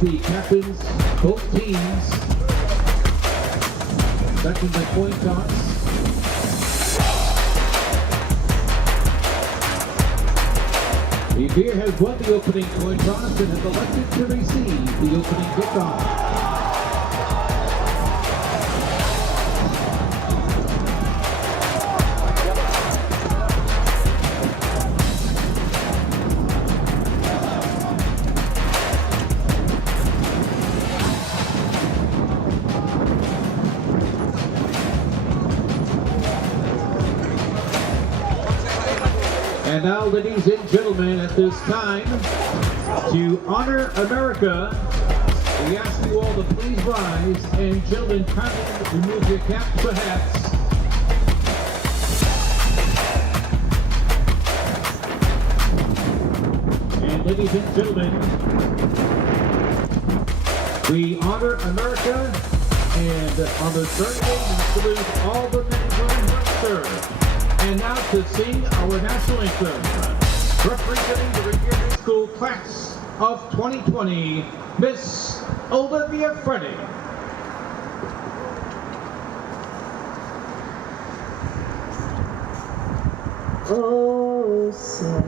the captains, both teams. Second the coin toss. Revere has won the opening coin toss and has elected to receive the opening kickoff. And now, ladies and gentlemen, at this time, to honor America, we ask you all to please rise, and gentlemen, kindly remove your caps or hats. And ladies and gentlemen, we honor America, and on the third day, we salute all the men and women who have served. And now to sing our national anthem, representing the Revere High School class of 2020, Miss Olivia Frenny. Oh, say,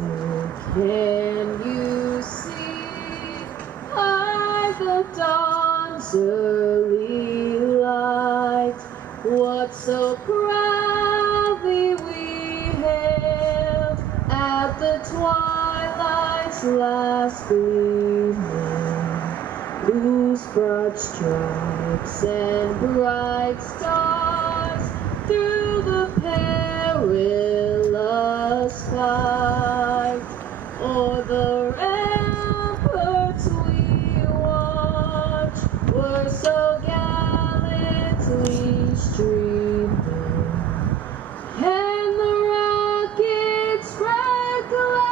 can you see by the dawn's early light what so proudly we hailed at the twilight's last gleaming, whose broad stripes and bright stars through the perilous fight o'er the ramparts we watch were so gallantly streaming, and the rockets spread glad,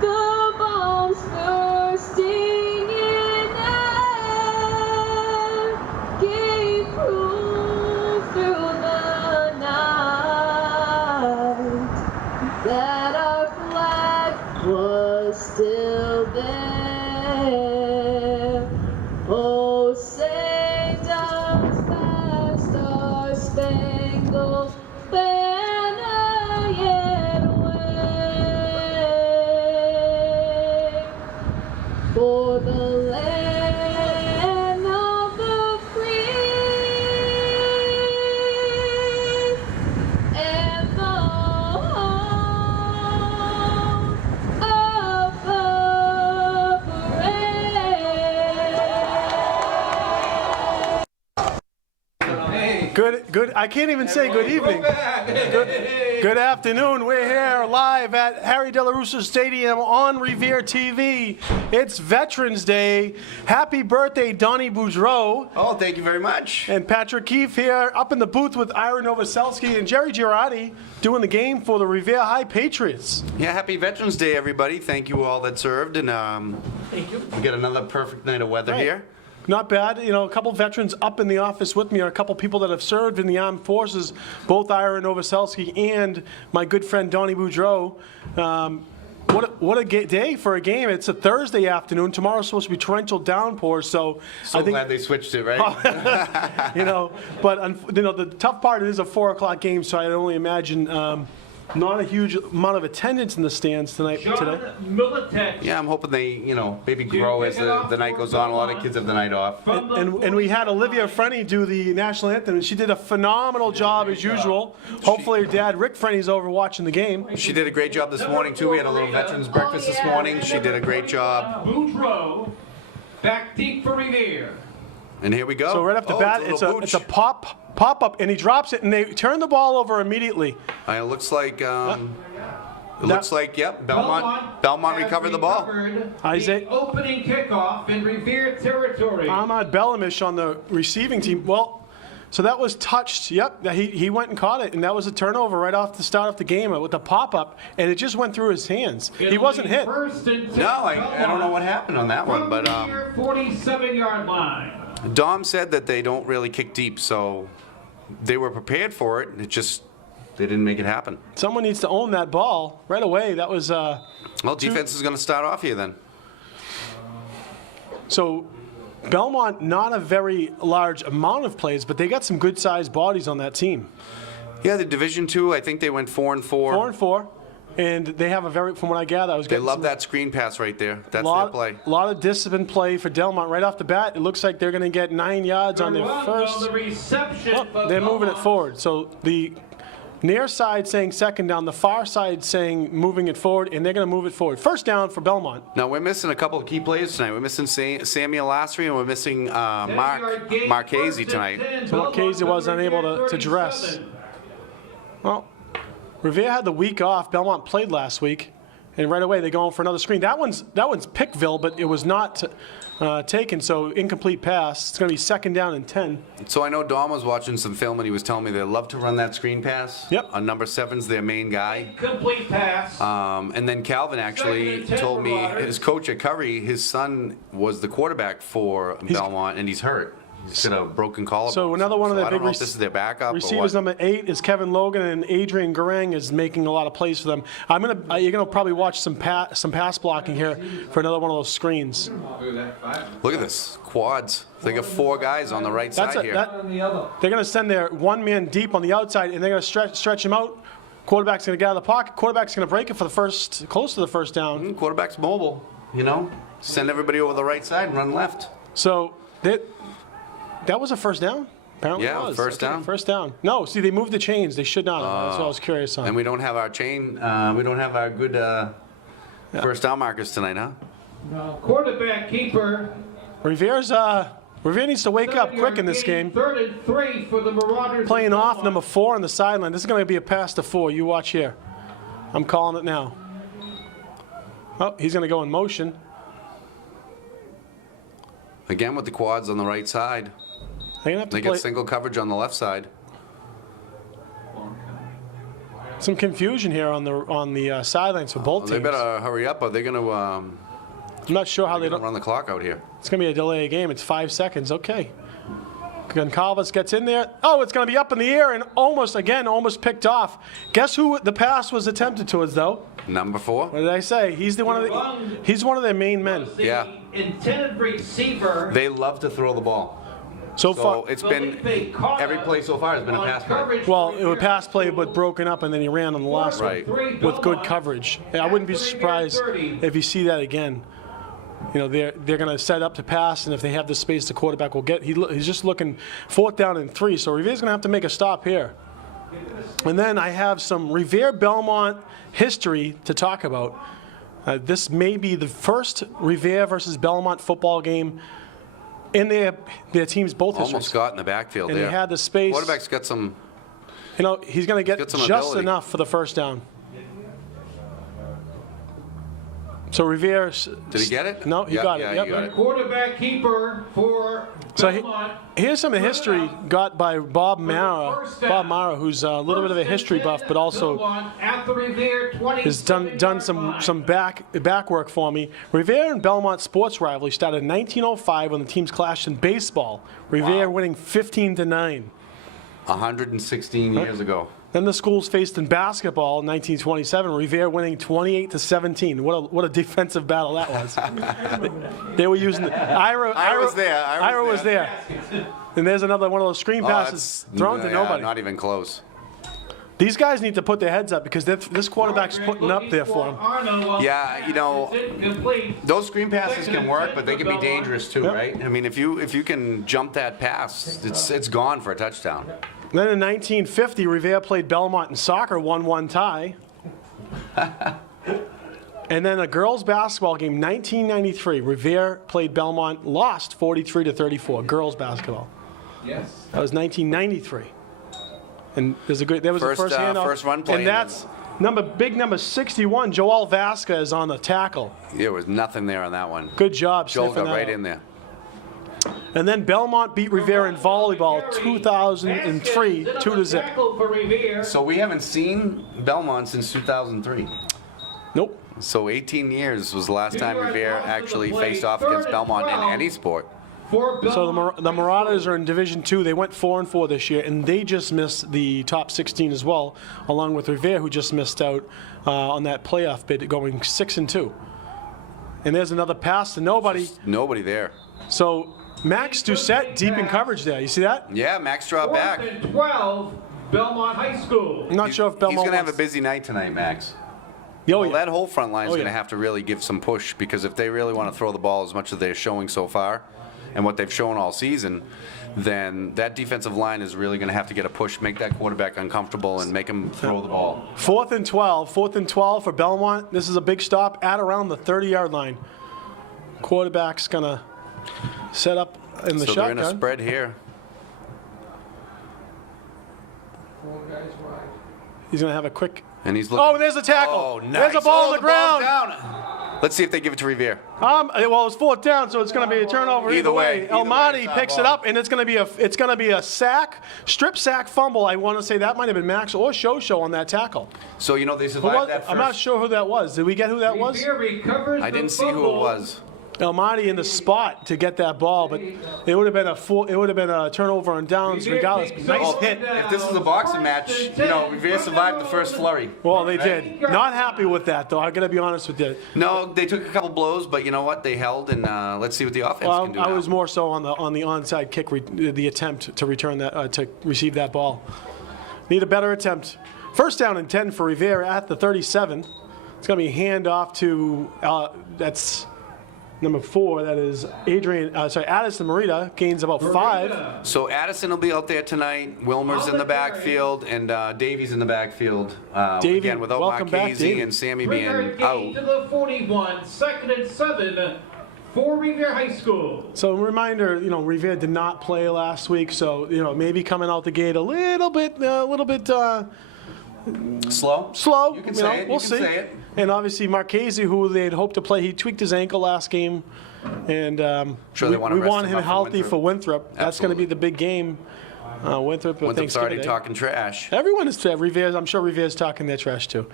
the bombs bursting in air gave proof through the night that our flag was still there. Oh, say does that star-spangled banner yet wave for the land of the free and the home of the brave. Good. I can't even say good evening. Good afternoon. We're here live at Harry De La Russa Stadium on Revere TV. It's Veterans Day. Happy birthday, Donnie Boudreau. Oh, thank you very much. And Patrick Keefe here up in the booth with Ira Novoselsky and Jerry Girardi doing the game for the Revere High Patriots. Yeah, happy Veterans Day, everybody. Thank you all that served. And Thank you. we got another perfect night of weather here. Not bad. You know, a couple veterans up in the office with me are a couple people that have served in the armed forces, both Ira Novoselsky and my good friend Donnie Boudreau. What a day for a game. It's a Thursday afternoon. Tomorrow's supposed to be torrential downpours, so I think, Glad they switched it, right? you know, but you know, the tough part is a 4 o'clock game, so I can only imagine not a huge amount of attendance in the stands today. Yeah, I'm hoping they, maybe grow as the night goes on. A lot of kids have the night off. And we had Olivia Frenny do the national anthem, and she did a phenomenal job as usual. Hopefully her dad, Rick Frenny's over watching the game. She did a great job this morning, too. We had a little veterans breakfast this morning. She did a great job. Boudreau, back deep for Revere. And here we go. So right off the bat, it's a pop-up, and he drops it, and they turn the ball over immediately. It looks like, yep, Belmont recovered the ball. The opening kickoff in Revere territory. Ahmad Bellamish on the receiving team. Well, so that was touched. Yep, he went and caught it, and that was a turnover right off the start of the game with the pop-up, and it just went through his hands. He wasn't hit. No, I don't know what happened on that one, but 47-yard line. Dom said that they don't really kick deep, so they were prepared for it. It just, they didn't make it happen. Someone needs to own that ball right away. That was well, defense is going to start off here then. So Belmont, not a very large amount of players, but they got some good-sized bodies on that team. Yeah, the Division II, I think they went 4-4. 4-4, and they have a very, from what I gather, I was They getting love some, that screen pass right there. That's their play. A lot of disciplined play for Delmont right off the bat. It looks like they're going to get 9 yards on their first. The reception Oh, they're moving it forward. So the near side saying second down, the far side saying moving it forward, and they're going to move it forward. First down for Belmont. Now, we're missing a couple of key players tonight. We're missing Samuel Lasry, and we're missing Marchese tonight. So Marchese was unable to dress. Well, Revere had the week off. Belmont played last week, and right away they're going for another screen. That one's Pickville, but it was not taken, so incomplete pass. It's going to be second down and 10. So I know Dom was watching some film, and he was telling me they love to run that screen pass. Yep. On number 7's their main guy. complete pass. And then Calvin actually told me his coach at Curry, his son was the quarterback for Belmont, and he's hurt. He's got a broken collarbone. So another one of their I don't big know if this is their backup receivers. or what. Number 8 is Kevin Logan, and Adrian Garang is making a lot of plays for them. You're gonna probably watch some pass blocking here for another one of those screens. Look at this, quads. They got 4 guys on the right side here. They're gonna send their one man deep on the outside, and they're gonna stretch him out. Quarterback's gonna get out of the pocket. Quarterback's gonna break it for close to the first down. Quarterback's mobile, you know. Send everybody over the right side and run left. So that was a first down? Apparently Yeah, it was. first down. First down. No, see, they moved the chains. They should not have. That's what I was curious on. And we don't have our chain. We don't have our good first down markers tonight, huh? Quarterback keeper. Revere needs to wake up quick in this game. 3rd and 3 for the Marauders. Playing off number 4 on the sideline. This is going to be a pass to 4. You watch here. I'm calling it now. Oh, he's going to go in motion. Again with the quads on the right side. They're gonna have to They play get single coverage on the left side. some confusion here on the sidelines for both They teams. better hurry up, or they're going to I'm not sure how they don't. run the clock out here. It's going to be a delay of game. It's 5 seconds. Okay. Goncalves gets in there. Oh, it's going to be up in the air and almost picked off. Guess who the pass was attempted towards, though? Number 4. What did I say? He's one of their main men. The Yeah. intended receiver. They love to throw the ball. So So far, it's been, every play so far has been a pass play. well, it was a pass play, but broken up, and then he ran on the last Right. one with good coverage. I wouldn't be surprised if you see that again. You know, they're going to set up to pass, and if they have the space, the quarterback will get. He's just looking 4th down and 3, so Revere's going to have to make a stop here. And then I have some Revere-Belmont history to talk about. This may be the first Revere versus Belmont football game in their teams, both Almost histories. got in the backfield And there. he had the space. Quarterback's got some. You know, he's going to get got some just ability. enough for the first down. So Revere. Did he get it? No, he Yeah, got yeah, it. Yep. he got it. Quarterback keeper for So Belmont. here's some of the history got by Bob Mara. Bob Mara, who's a little bit of a history buff, but also at the Revere 20. has done some back work for me. Revere and Belmont sports rivalry started in 1905 when the teams clashed in baseball. Revere winning 15-9. 116 years ago. Then the schools faced in basketball in 1927. Revere winning 28-17. What a defensive battle that was. They were using Ira was there. Ira was there. And there's another one of those screen passes thrown to nobody. Not even close. These guys need to put their heads up because this quarterback's putting up there for them. Yeah, you know, those screen passes can work, but they can be dangerous too, Yep. right? I mean, if you can jump that pass, it's gone for a touchdown. Then in 1950, Revere played Belmont in soccer, 1-1 tie. And then a girls' basketball game, 1993. Revere played Belmont, lost 43-34. Girls' basketball. Yes. That was 1993. And there was a First, first handoff. first run play. And that's big number 61, Joel Vasquez on the tackle. There was nothing there on that one. Good job Joel sniffing got that right out. in there. And then Belmont beat Revere in volleyball 2003, 2-0. For Revere. So we haven't seen Belmont since 2003. Nope. So 18 years was the last time Revere actually faced off against Belmont in any sport. So the Marauders are in Division II. They went 4-4 this year, and they just missed the top 16 as well, along with Revere, who just missed out on that playoff bid, going 6-2. And there's another pass to nobody. Nobody there. So Max Doucette deep in coverage there. You see that? Yeah, Max dropped back. 4th and 12, Belmont High School. I'm not sure if Belmont He's going to have a wants- busy night tonight, Max. Oh, Well, yeah. that whole front line is Oh, going to yeah. have to really give some push, because if they really want to throw the ball as much as they're showing so far and what they've shown all season, then that defensive line is really going to have to get a push, make that quarterback uncomfortable, and make him throw the ball. 4th and 12. 4th and 12 for Belmont. This is a big stop at around the 30-yard line. Quarterback's going to set up in the So they're in a shotgun. spread here. He's going to have a quick. And he's looking. Oh, and there's a tackle. Oh, nice. There's a ball on the ball's ground. down. Let's see if they give it to Revere. Well, it's 4th down, so it's going to be a turnover either way. Either El way, Mahdi it's our picks it ball. up, and it's going to be a sack, strip sack fumble. I want to say that might have been Max or Show on that tackle. So, you know, they Who survived was- that first. I'm not sure who that was. Did we get who that was? Revere recovers I the didn't see who it fumble. was. El Mahdi in the spot to get that ball, but it would have been a turnover on downs regardless. Nice hit. If this is a boxing match, you know, Revere survived the first flurry. Well, they did. Not happy with that, though. I got to be honest with you. No, they took a couple blows, but you know what? They held, and let's see what the offense Well, can do I now. was more so on the onside kick, the attempt to return that to receive that ball. Need a better attempt. First down and 10 for Revere at the 37. It's going to be handoff to that's number 4. That is Addison Morita gains about 5. So Addison will be out there tonight. Wilmer's in the backfield, and Davies in the backfield. Davey, Again, without welcome back, Marchese Davey. and Sammy Revere being gain to out. the 41, 2nd and 7 for Revere High School. So a reminder, Revere did not play last week, so maybe coming out the gate a little bit Slow? slow. You can say it. We'll you see. can say it. And obviously Marchese, who they'd hoped to play, he tweaked his ankle last game, and Sure, they we wanna rest want him him up for healthy Winthrop. for Winthrop. That's going to be Absolutely. the big game. Winthrop, Winthrop's Thanksgiving already Day. talking trash. Everyone is Revere's. I'm sure Revere's talking their trash too.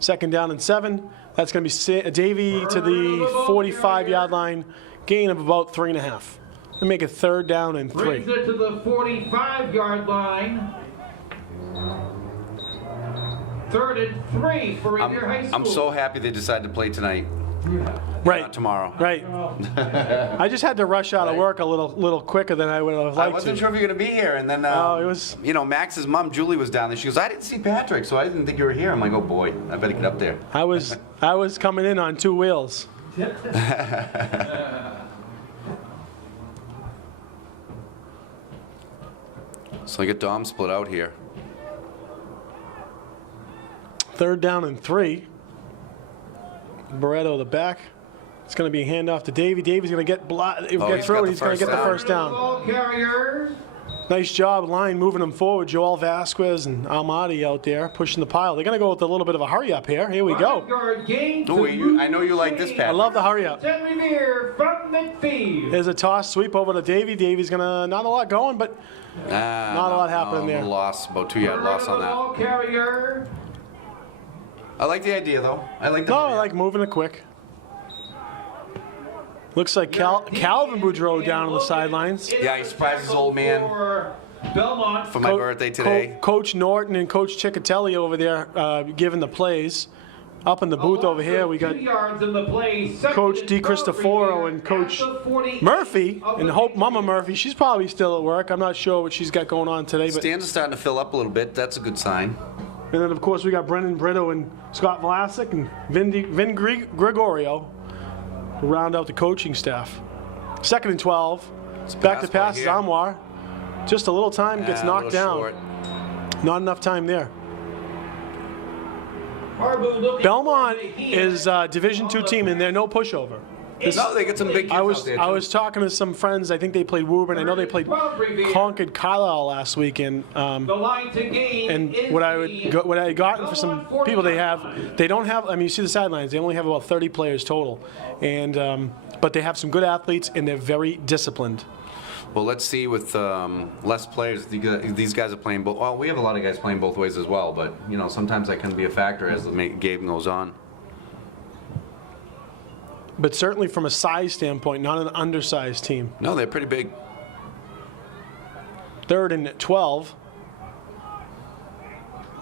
2nd down and 7. That's going to be Davey to the 45-yard line, gain of about 3.5. And make it 3rd down and 3. Brings it to the 45-yard line. 3rd and 3 for Revere High School. I'm so happy they decided to play tonight, Right. not tomorrow. Right. I just had to rush out of work a little quicker than I would have I liked wasn't to. sure if you were going to be here, and then, Oh, it was. Max's mom, Julie, was down there. She goes, I didn't see Patrick, so I didn't think you were here. I'm like, oh boy, I better get up there. I was coming in on 2 wheels. So I get Dom split out here. 3rd down and 3. Barretto the back. It's going to be a handoff to Davey. Davey's going to get he's through got it. He's going the to first get the down. first down. Ball carriers. Nice job, line, moving them forward. Joel Vasquez and Almaty out there pushing the pile. They're going to go with a little bit of a hurry up here. Here we go. 5-yard gain to Ooh, I know you like this, I Pat. love the hurry up. 10 Revere from midfield. There's a toss sweep over to Davey. Davey's going to, not a lot going, but Not a lot happening there. Loss, about 2-yard loss on that. Ball carrier. I like the idea, though. I like the no, I like moving it quick. Looks like Calvin Boudreau down on the sidelines. Yeah, he surprised his old man. For Belmont. For my birthday today. Coach Norton and Coach Ciccatelli over there giving the plays. Up in the booth over here, we got 2 yards in the play. Coach DiCristoforo and Coach Murphy, and Hope Mama Murphy. She's probably still at work. I'm not sure what she's got going on today. But Stands are starting to fill up a little bit. That's a good sign. and then, of course, we got Brendan Brito and Scott Vlasic and Vin Gregorio to round out the coaching staff. 2nd and 12. Back to pass pass, play here. Zamwar. Just a little time, gets A knocked little down. short. Not enough time there. Harbaugh looking Belmont for the is a Division II team, and they're no pushover. No, they get some big kids I out was there, I too. was talking to some friends. I think they played Woburn. I know they played Concord Carlisle last weekend. The line to gain And is what I had gotten for some Belmont people they don't have. I mean, you see the sidelines. They only have about 30 players total, and but they have some good athletes and they're very disciplined. Well, let's see with less players. These guys are playing both. Well, we have a lot of guys playing both ways as well, but you know sometimes that can be a factor as the game goes on. But certainly from a size standpoint, not an undersized team. No, they're pretty big. 3rd and 12.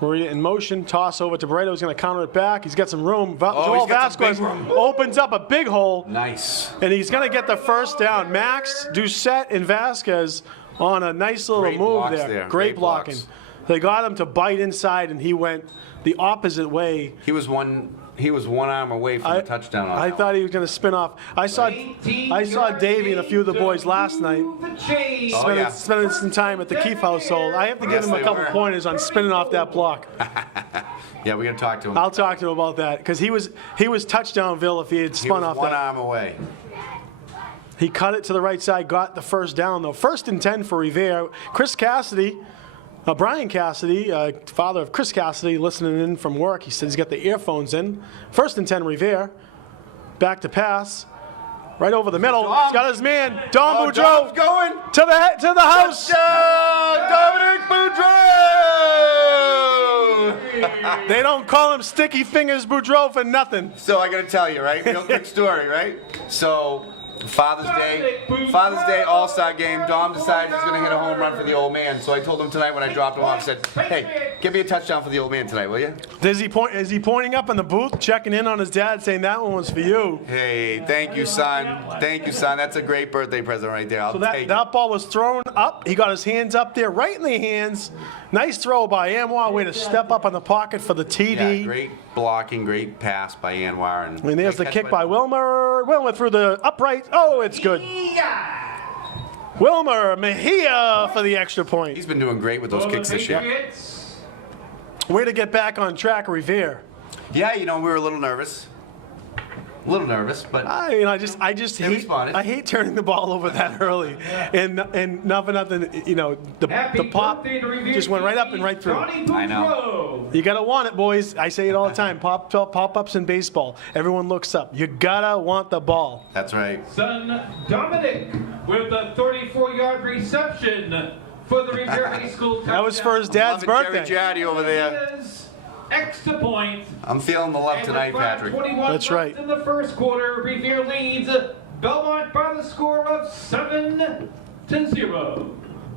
Maria in motion, toss over to Barreto. He's going to counter it back. He's got some room. Joel he's got some Vasquez big room. opens up a big hole. Nice. And he's going to get the first down. Max, Doucette, and Vasquez on a nice little Great move blocks there. there. Great Great blocking. blocks. They got him to bite inside, and he went the opposite way. He was one arm away from a touchdown on I that thought he was going to spin off. I saw Davey and a few of the boys last night spending some time at the Keefe household. I have to give Yes, him a they couple were. pointers on spinning off that block. Yeah, we got to talk to him. I'll talk to him about that because he was Touchdownville if he had He spun was off one that. arm away. He cut it to the right side, got the first down though. 1st and 10 for Revere. Chris Cassidy, Brian Cassidy, father of Chris Cassidy, listening in from work. He said he's got the earphones in. 1st and 10 Revere. Back to pass. Right over the middle. He's got his man, Dom Boudreau. Dom's going. To the house. Dominic Boudreau! They don't call him Sticky Fingers Boudreau for nothing. So I got to tell you, right? Real quick story, right? So Father's Day All-Star game, Dom decided he's going to hit a home run for the old man. So I told him tonight when I dropped him off, I said, hey, give me a touchdown for the old man tonight, will you? Is he pointing up in the booth, checking in on his dad, saying that one was for you? Hey, thank you, son. Thank you, son. That's a great birthday present right there. I'll So take it. that ball was thrown up. He got his hands up there, right in the hands. Nice throw by Anwar. Way to step up on the pocket for the TD. Yeah, great blocking, great pass by Anwar. And there's the great kick catch by Wilmer. Wilmer through the upright. Oh, it's good. Wilmer Mejia for the extra point. He's been doing great with those kicks this year. Way to get back on track, Revere. Yeah, you know, we were a little nervous. But I just They hate. responded. I hate turning the ball over that early, and not for nothing. You know, the pop just went right up and right through. I know. You gotta want it, boys. I say it all the time. Pop-ups in baseball. Everyone looks up. You gotta want the ball. That's right. Son Dominic with a 34-yard reception for the Revere High School touchdown. That was for his dad's Loving birthday. Jerry Jaddy over there. Extra point. I'm feeling the love tonight, Patrick. That's right. In the first quarter, Revere leads Belmont by the score of 7-0.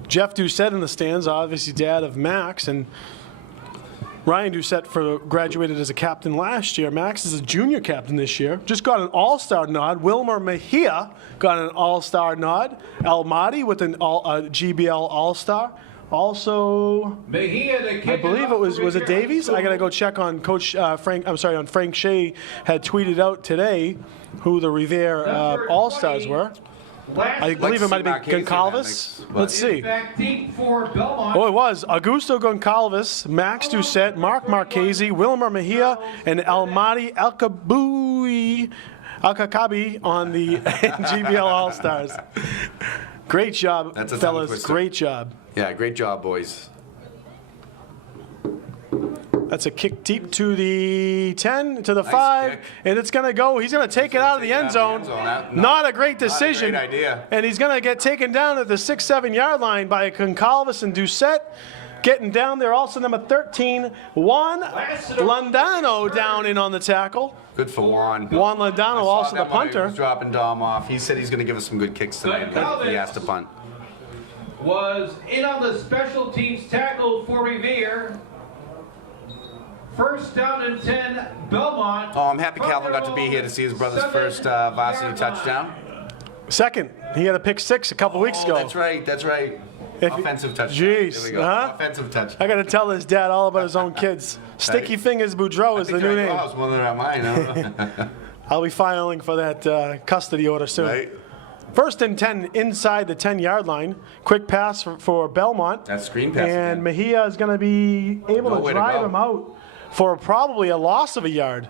Jeff Doucette in the stands, obviously dad of Max, and Ryan Doucette graduated as a captain last year. Max is a junior captain this year. Just got an all-star nod. Wilmer Mejia got an all-star nod. El Mahdi with a GBL all-star. Also, I believe it was it Davies? I gotta go check on Coach Frank Shea had tweeted out today who the Revere all-stars were. I believe it might have been Goncalves. Let's see. Oh, it was Augusto Goncalves, Max Doucette, Mark Marchese, Wilmer Mejia, and El Mahdi Al-Kakabi on the GBL All-Stars. Great job, That's a tongue fellas. twister. Great job. Yeah, great job, boys. That's a kick deep to the 10, to the 5, kick. and it's going to go. He's going to take it out of the end zone. Not a great decision. Not a great idea. And he's going to get taken down at the 6-7 yard line by Goncalves and Doucette. Getting down there, also number 13, Juan Landano down in on the tackle. Good for Juan. Juan Landano, I saw also the that when he punter. was dropping Dom off. He said he's going to give us some good kicks tonight. He has to punt. Was in on the special teams tackle for Revere. First down and 10, Belmont. Oh, I'm happy Calvin got to be here to see his brother's first varsity touchdown. Second, he had a pick 6 a couple weeks ago. That's right. That's right. Offensive touchdown. Jeez, There we go. huh? Offensive touchdown. I got to tell his dad all about his own kids. Sticky Fingers Boudreau is the new name. It's more than mine. Huh? I'll be filing for that custody order soon. Right. First and 10 inside the 10-yard line. Quick pass for Belmont. That screen pass And again. Mejia is going to be able Nowhere to to drive go. him out for probably a loss of a yard.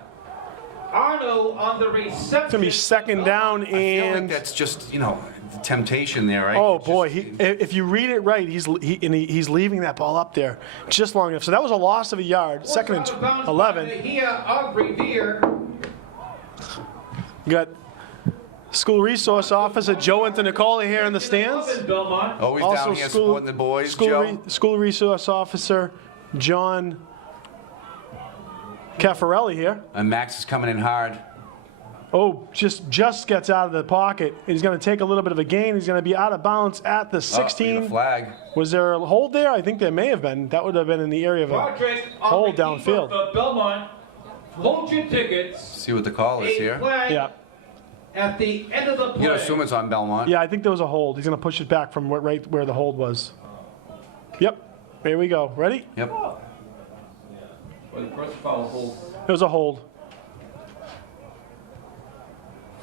Arno on the reception. It's going to be second down I feel like and... that's just, the temptation there, right? Oh It's boy! just- If you read it right, he's leaving that ball up there just long enough. So that was a loss of a yard. Second and 11. Mejia of Revere. You got school resource officer Joe Antonicola here in the stands. Belmont. Always Also down here supporting the boys, school, Joe. school resource officer John Caffarelli here. And Max is coming in hard. just gets out of the pocket. He's going to take a little bit of a gain. He's going to be out of bounds at the 16. A flag. Was there a hold there? I think there may have been. That would have been in the area of a hold downfield. Belmont, hold your tickets. See what the call is here. Yeah. At the end of the play. You assume it's on Belmont. Yeah, I think there was a hold. He's going to push it back from right where the hold was. Yep. Here we go. Ready? Yep. Well, the first foul hold. It was a hold.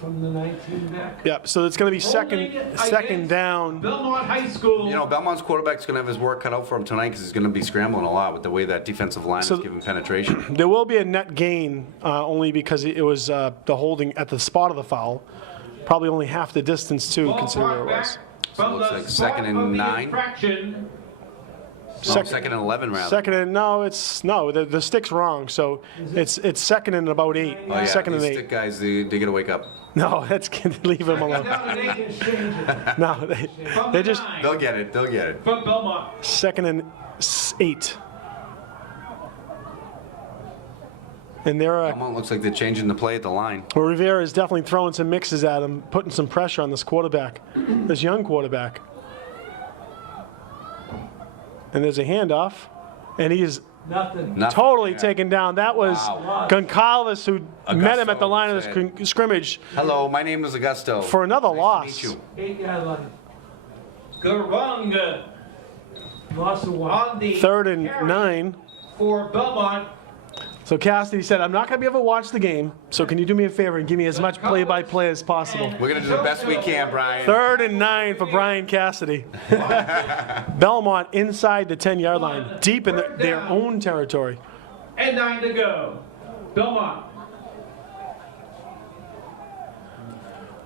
From the 19 back. Yep. So it's going to be second down. Belmont High School. You know, Belmont's quarterback's going to have his work cut out for him tonight because he's going to be scrambling a lot with the way that defensive line is giving penetration. There will be a net gain only because it was the holding at the spot of the foul. Probably only half the distance, too, considering where it was. So it looks like second and 9. Second and 11, rather. The stick's wrong. So it's second and about 8. Oh, yeah. Second These and 8. stick guys, they got to wake up. No, leave them alone. No, they just They'll get it. They'll get it. From Belmont. second and 8. And Belmont looks like they're changing the play at the line. well, Rivera is definitely throwing some mixes at him, putting some pressure on this quarterback, this young quarterback. And there's a handoff, and he is Nothing. totally Yeah. taken down. That was Wow. Goncalves who met him at the Augusto line of said- the scrimmage Hello, my name is Augusto. for another Nice loss. to meet you. 8-yard line. Garung. Loss of one. On the 3rd and carry 9. For Belmont. So Cassidy said, I'm not going to be able to watch the game, so can you do me a favor and give me as much play-by-play as possible? We're going to do the best we can, Brian. 3rd and 9 for Brian Cassidy. Belmont inside the 10-yard line, deep in their own territory. And 9 to go. Belmont.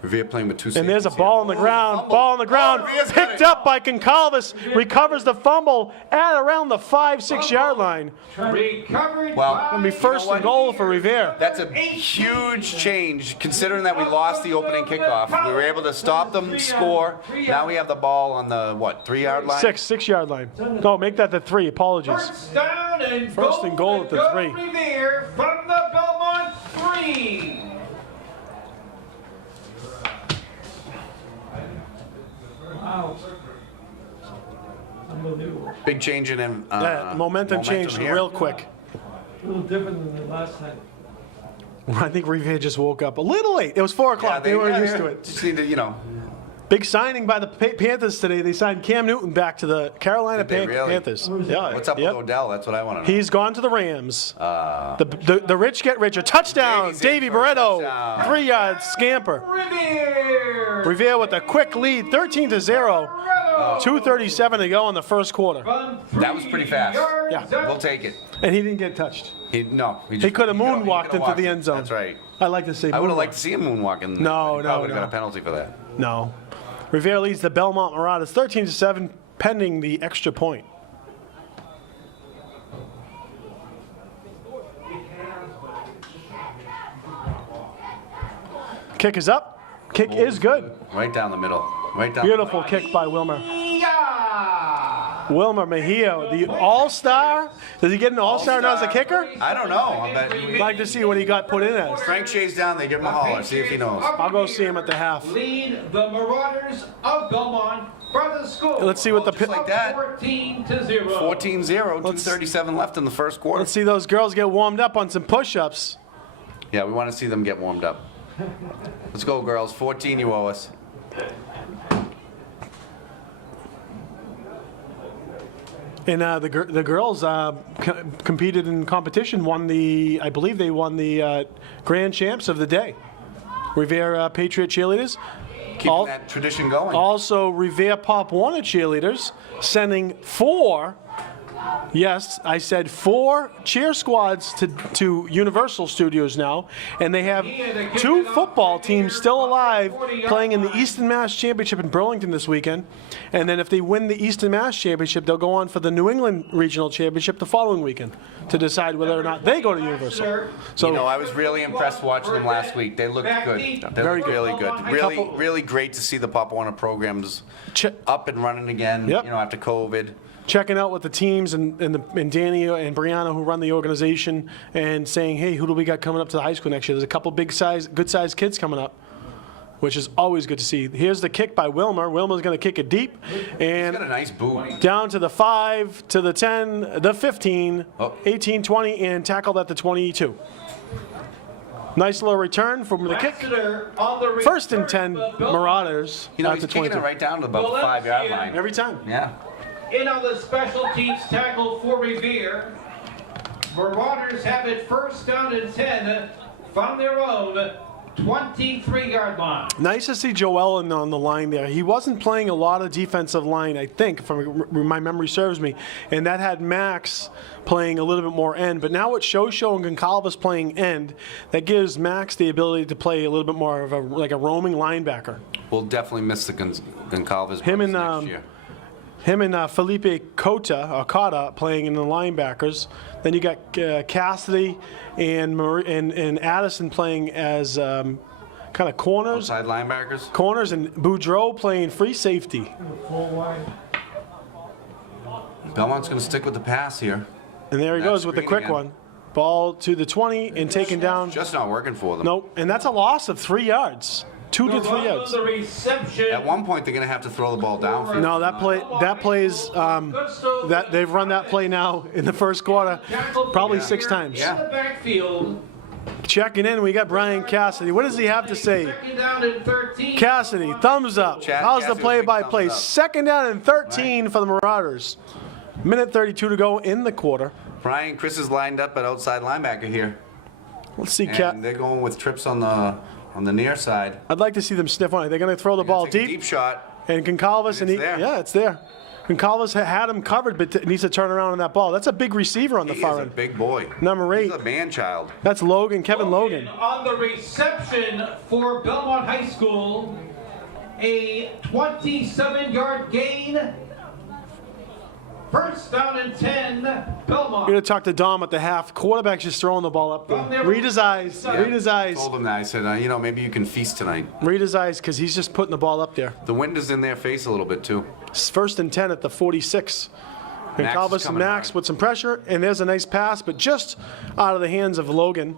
Revere playing with 2 safeties. And there's a ball on the ground, fumble. ball on the ground, Revere's got picked it. up by Goncalves, recovers the fumble at around the 5-6-yard line. Recovered Well, by It'll be first and goal for Revere. That's a huge change, considering that we lost the opening kickoff. We were able to stop them, score. Now we have the ball on the, 3-yard line? 6-yard line. No, make that the 3, apologies. First down and First and goal at the to 3. Revere from the Belmont 3. Wow. Unbelievable. Big change in Momentum changed here. real quick. A little different than the last time. I think Revere just woke up a little late. It was 4 o'clock. They were used to it. Just need to, Big signing by the Panthers today. They signed Cam Newton back to the Carolina Did they really? Panthers. Yeah. what's up Yep. with Odell? That's what I want to know. He's gone to the Rams. The rich get richer. Touchdown, Davies in Davey for a Barretto. touchdown. 3-yard scamper. Revere. Revere with a quick lead, 13-0. 2:37 to go in the first quarter. That was pretty fast. Yeah. We'll take it. And he didn't get touched. He could have moonwalked into the end zone. That's right. I like to say I would have moonwalk. liked to see him moonwalking. No, He no, probably would have no. got a penalty for that. No. Revere leads the Belmont Marauders 13-7, pending the extra point. Kick is up. Kick is good. Right down the middle. Right down. Beautiful kick by Wilmer. Yeah. Wilmer Mejia, the all-star. Does he get an all-star now as a kicker? I don't know. I bet I'd like to see what he got put in as. Frank Shea's down. They give him a holler. See if he knows. I'll go see him at the half. Lead the Marauders of Belmont for the score. Let's see what the Just like that. 14-0. 14-0. 2:37 left in the first quarter. Let's see those girls get warmed up on some push-ups. Yeah, we want to see them get warmed up. Let's go, girls. 14, you owe us. And the girls competed in competition, I believe they won the grand champs of the day. Revere Patriot cheerleaders. Keeping that tradition going. Also, Revere Pop Warner cheerleaders sending 4, yes, I said 4 cheer squads to Universal Studios now. And they have 2 football teams still alive playing in the Eastern Mass Championship in Burlington this weekend. And then if they win the Eastern Mass Championship, they'll go on for the New England Regional Championship the following weekend to decide whether or not they go to Universal. So I was really impressed watching them last week. They looked good. They Very looked good. really good. Really great to see the Pop Warner programs up and running again. Yep. After COVID. checking out with the teams and Danny and Brianna who run the organization and saying, hey, who do we got coming up to the high school next year? There's a couple good sized kids coming up, which is always good to see. Here's the kick by Wilmer. Wilmer's going to kick it deep. And He's got a nice boot. down to the 5, to the 10, the 15, 18, 20, and tackled at the 22. Nice little return from the kick. First and 10 Marauders You know, at he's the kicking 22. it right down to about the 5-yard line. Every time. Yeah. In on the special teams tackle for Revere. Marauders have it first down and 10 from their own 23-yard line. Nice to see Joel on the line there. He wasn't playing a lot of defensive line, I think, if my memory serves me, and that had Max playing a little bit more end. But now with Shosho and Goncalves playing end, that gives Max the ability to play a little bit more of a roaming linebacker. We'll definitely miss the Goncalves Him and next year. Him and Felipe Cota playing in the linebackers. Then you got Cassidy and Addison playing as kind of corners. Outside linebackers. Corners, and Boudreau playing free safety. Belmont's going to stick with the pass here. And there he That goes with the screen quick again. one. Ball to the 20 and taken down. Just not working for them. Nope, and that's a loss of 3 yards. 2 to 3 yards. The reception. At one point, they're going to have to throw the ball downfield. No, that plays that they've run that play now in the first quarter probably 6 times. Yeah. In the backfield. Checking in, we got Brian Cassidy. What does he have to say? Second down and 13. Cassidy, thumbs up. Chad How's the Cassidy, play-by-play? big thumbs up. Second down and 13 for the Marauders. Minute 32 to go in the quarter. Brian Chris is lined up at outside linebacker here. Let's see, And they're going with trips on the near side. I'd like to see them sniff on it. They're going to throw the ball Take a deep. deep shot. And Goncalves, And it's there. yeah, it's there. Goncalves had him covered, but needs to turn around on that ball. That's a big receiver on the He is far a end. big boy. Number 8. He's a man-child. That's Logan, Kevin Logan. On the reception for Belmont High School, a 27-yard gain. First down and 10, Belmont. You're going to talk to Dom at the half. Quarterback's just throwing the ball up there. Read his eyes. Read his eyes. Told him that. I said, maybe you can feast tonight. Read his eyes because he's just putting the ball up there. The wind is in their face a little bit, too. It's first and 10 at the 46. Max is Goncalves and coming Max around. with some pressure, and there's a nice pass, but just out of the hands of Logan.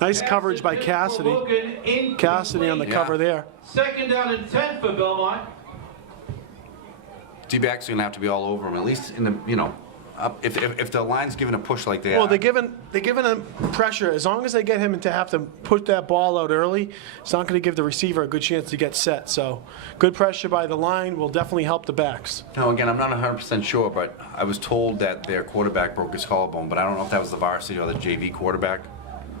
Nice coverage by Cassidy. Cassidy on the cover there. Second down and 10 for Belmont. D-backs are going to have to be all over him, at least in the, up, if the line's giving a push like they Well, are. they're giving him pressure. As long as they get him to have to put that ball out early, it's not going to give the receiver a good chance to get set. So, good pressure by the line will definitely help the backs. No, again, I'm not 100% sure, but I was told that their quarterback broke his collarbone, but I don't know if that was the varsity or the JV quarterback.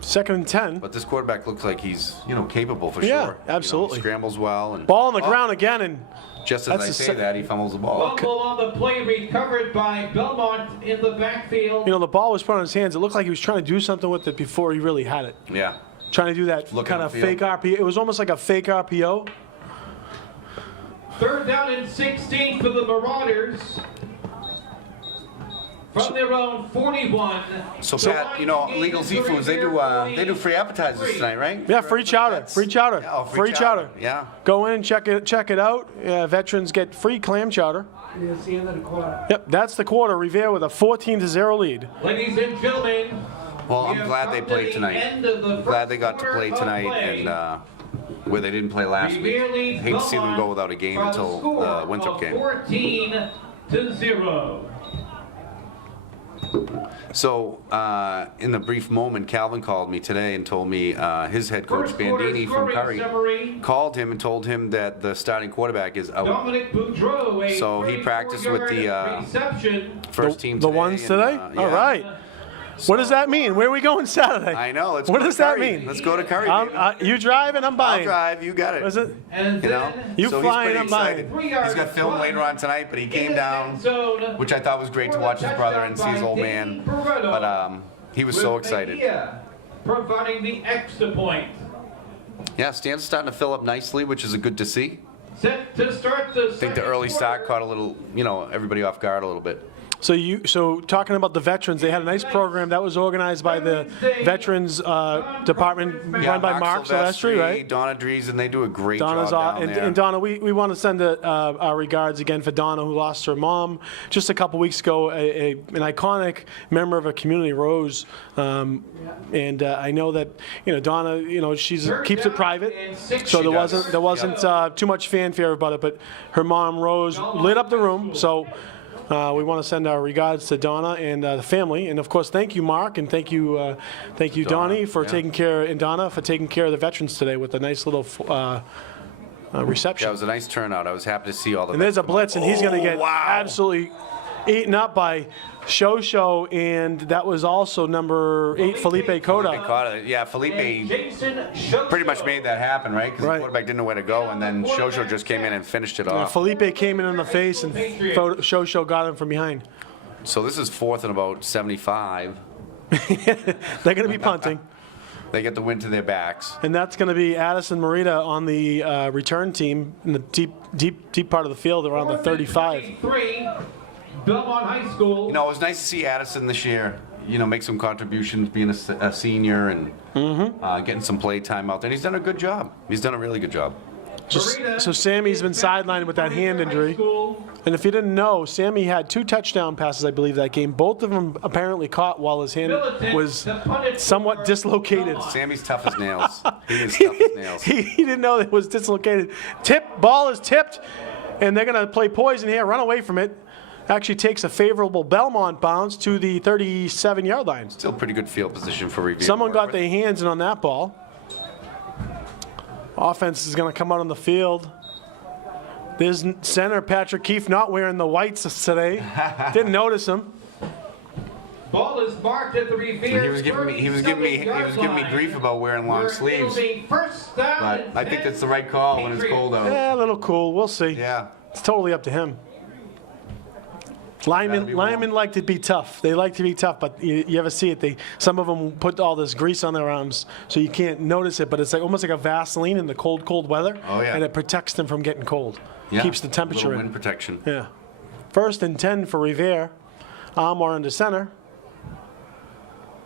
Second and 10. But this quarterback looks like he's, capable for Yeah, sure. absolutely. He scrambles well. And Ball on the ground again, and just as that's I the say se- that, he fumbles the ball. Fumble on the play recovered by Belmont in the backfield. the ball was put on his hands. It looked like he was trying to do something with it before he really had it. Yeah. Trying to do that Looking kind of upfield. fake RPO. It was almost like a fake RPO. Third down and 16 for the Marauders. From their own 41. So Pat, Legal Seafoods, they do free appetizers tonight, right? Yeah, free chowder. Free chowder. Yeah, free chowder. Yeah. Go in, check it out. Veterans get free clam chowder. It's the end of the quarter. Yep, that's the quarter. Revere with a 14-0 lead. Ladies and gentlemen. Well, we I'm have glad they come to played the tonight. end of the Glad they first got to quarter play of tonight, play. and where they didn't play last week. Revere leads Hate to see them go Belmont without a game by the until score the Winthrop of game. 14-0. So, in the brief moment, Calvin called me today and told me his head coach, First quarter Bandini from scoring Curry, summary. called him and told him that the starting quarterback is out. Dominic Boudreau, a So he practiced with the, 34-yard reception. First team The today. ones and, today? yeah. All right. What does that mean? Where are we going Saturday? I know. Let's What go to does that Curry. mean? Let's go to Curry. baby. You drive and I'm I'll buying. drive. You got it. Is it? And You know, then You so fly he's and pretty I'm buying. excited. 3 yards He's got film run later on tonight, but he in came the down, end zone which I thought was great to for a watch his brother and see his touchdown old by man. Danny Barretto, But he was so with excited. Mejia providing the extra point. Yeah, Stan's starting to fill up nicely, which is good to see. Set to start the I think the early start caught a little, everybody off guard a little bit. So talking about the veterans, they had a nice program that was organized by the Veterans Department, run by Mark Silvestri, right? Donna Dries, and they do a great Donna's job down there. and Donna, we want to send our regards again for Donna, who lost her mom just a couple weeks ago. An iconic member of a community, Rose, and I know that Donna, she's keeps it private, so there wasn't too much fanfare about it. But her mom, Rose, lit up the room. So we want to send our regards to Donna and the family, and of course, thank you, Mark, and thank you, Donnie, for taking care, and Donna for taking care of the veterans today with a nice little reception. Yeah, it was a nice turnout. I was happy to see all the. And there's a blitz, and he's going to get absolutely eaten up by Shosho, and that was also number 8, Felipe Cota. Yeah, Felipe pretty much made that happen, right? Because the quarterback didn't know where to go, and then Shosho just came in and finished it off. Felipe came in the face, and Shosho got him from behind. So this is 4th and about 75. They're going to be punting. They get the wind to their backs. And that's going to be Addison Morita on the return team in the deep part of the field around the 35. Belmont High School. It was nice to see Addison this year, make some contributions, being a senior and getting some play time out there. And he's done a good job. He's done a really good job. So Sammy's been sidelined with that hand injury. And if you didn't know, Sammy had 2 touchdown passes, I believe, that game. Both of them apparently caught while his hand was somewhat dislocated. Sammy's tough as nails. He is tough as nails. He didn't know it was dislocated. Ball is tipped, and they're going to play poison here, run away from it. Actually takes a favorable Belmont bounce to the 37-yard line. Still pretty good field position for Revere. Someone got their hands in on that ball. Offense is going to come out on the field. There's center Patrick Keefe not wearing the whites today. Didn't notice him. Ball is marked at the Revere. He was giving me grief about wearing long sleeves. But I think that's the right call when it's cold out. Yeah, a little cool. We'll see. Yeah. It's totally up to him. Linemen like to be tough. They like to be tough, but you ever see it? Some of them put all this grease on their arms so you can't notice it, but it's almost like a Vaseline in the cold weather. Oh, yeah. And it protects them from getting cold. Yeah. Keeps the temperature Little in. wind protection. Yeah. 1st and 10 for Revere. Amor under center.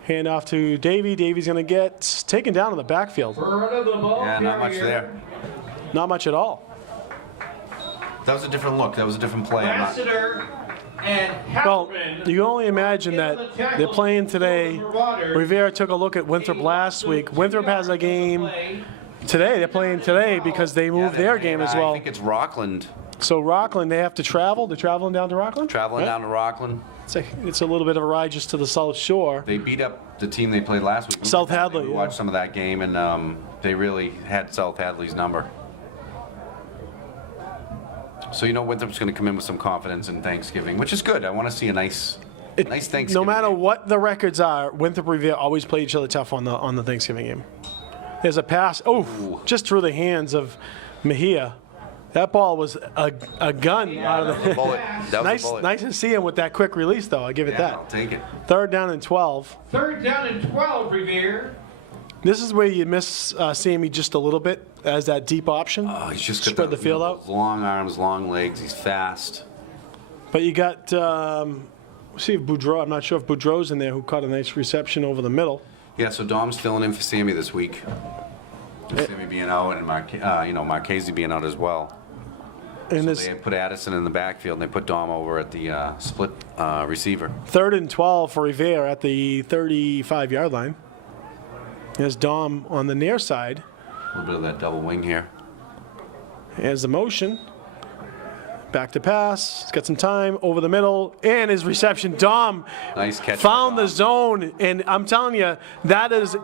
Hand off to Davey. Davey's going to get taken down in the backfield. Yeah, not much there. Not much at all. That was a different look. That was a different play. Well, you can only imagine that they're playing today. Revere took a look at Winthrop last week. Winthrop has a game today. They're playing today because they moved their game as well. I think it's Rockland. So Rockland, they have to travel. They're traveling down to Rockland? Traveling down to Rockland. It's a little bit of a ride just to the South Shore. They beat up the team they played last week. South Hadley. We watched some of that game, and they really had South Hadley's number. So Winthrop's going to come in with some confidence in Thanksgiving, which is good. I want to see a nice Thanksgiving. No matter game. what the records are, Winthrop Revere always play each other tough on the Thanksgiving game. There's a pass, just through the hands of Mejia. That ball was a gun out of the bullet. That was a bullet. Nice to see him with that quick release, though. I'll give it that. I'll take it. 3rd down and 12. 3rd down and 12, Revere. This is where you miss Sammy just a little bit as that deep option. Oh, he's just got spread the field out. Long arms, long legs. He's fast. But you got, see if Boudreau, I'm not sure if Boudreau's in there, who caught a nice reception over the middle. Yeah, so Dom's filling in for Sammy this week. Sammy being out and Marchese being out as well. And so they put Addison in the backfield, and they put Dom over at the split receiver. 3rd and 12 for Revere at the 35-yard line. There's Dom on the near side. A little bit of that double wing here. Here's the motion. Back to pass. He's got some time over the middle. And his reception. Dom nice catch found the zone. And I'm telling you, that is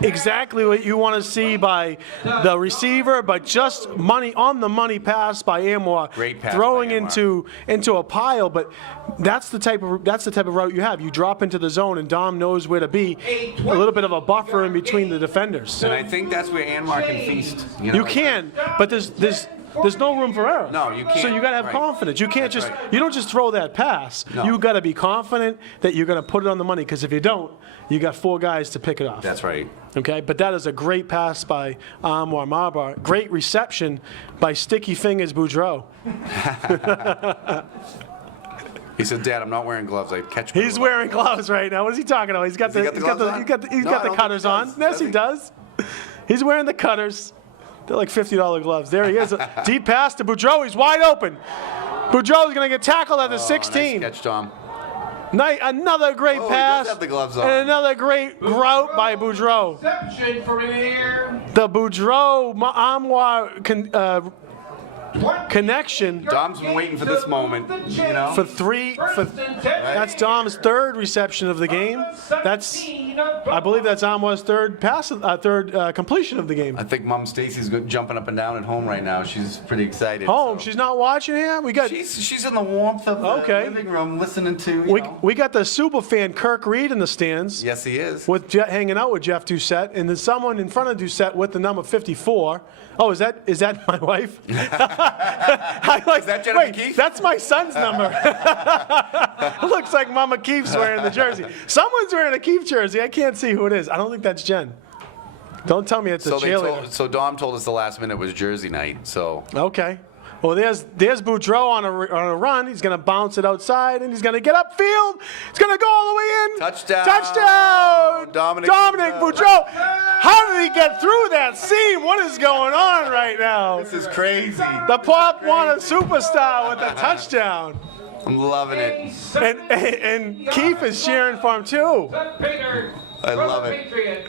exactly what you want to see by the receiver, but just on the money pass by Amor. Great pass throwing by Amor. into a pile, but that's the type of route you have. You drop into the zone and Dom knows where to be. A little bit of a buffer in between the defenders. And I think that's where Anmar can feast. You can, but there's no room for error. No, you can't. So you got to have confidence. You can't you don't just throw that pass. No. You got to be confident that you're going to put it on the money, because if you don't, you got 4 guys to pick it off. That's right. Okay, but that is a great pass by Amor Marbar. Great reception by Sticky Fingers Boudreau. He said, "Dad, I'm not wearing gloves. I catch." He's wearing gloves right now. What is he talking about? He's got Does he the got the gloves on? he's got the No, I don't think cutters he on. does. Yes, Does he he? does. He's wearing the cutters. They're like $50 gloves. There he is. Deep pass to Boudreau. He's wide open. Boudreau's going to get tackled at the 16. Nice catch, Tom. Another great Oh, he pass. does have the gloves on. And another great route by Boudreau. Reception for Revere. The Boudreau Amwa connection Dom's been waiting for this moment, you know. for that's Dom's third reception of the game. That's, I believe that's Amwa's third pass, third completion of the game. I think Mom Stacy's jumping up and down at home right now. She's pretty excited. Home, so. she's not watching here. We got She's in the warmth of the Okay. living room, listening to. You know. we got the super fan Kirk Reed in the stands. Yes, he is. With hanging out with Jeff Doucette, and there's someone in front of Doucette with the number 54. Oh, is that my wife? I like, Is that Jennifer wait, Keefe? that's my son's number. It looks like Mama Keefe's wearing the jersey. Someone's wearing a Keefe jersey. I can't see who it is. I don't think that's Jen. Don't tell me it's a cheerleader. So Dom told us the last minute was Jersey night. So Okay. Well, there's Boudreau on a run. He's going to bounce it outside, and he's going to get upfield. It's going to go all the way in. Touchdown. Touchdown. Dominic Boudreau. How did he get through that seam? What is going on right now? this is crazy. The Pop Warner superstar with a touchdown. I'm loving it. And Keefe is cheering for him, too. I love it.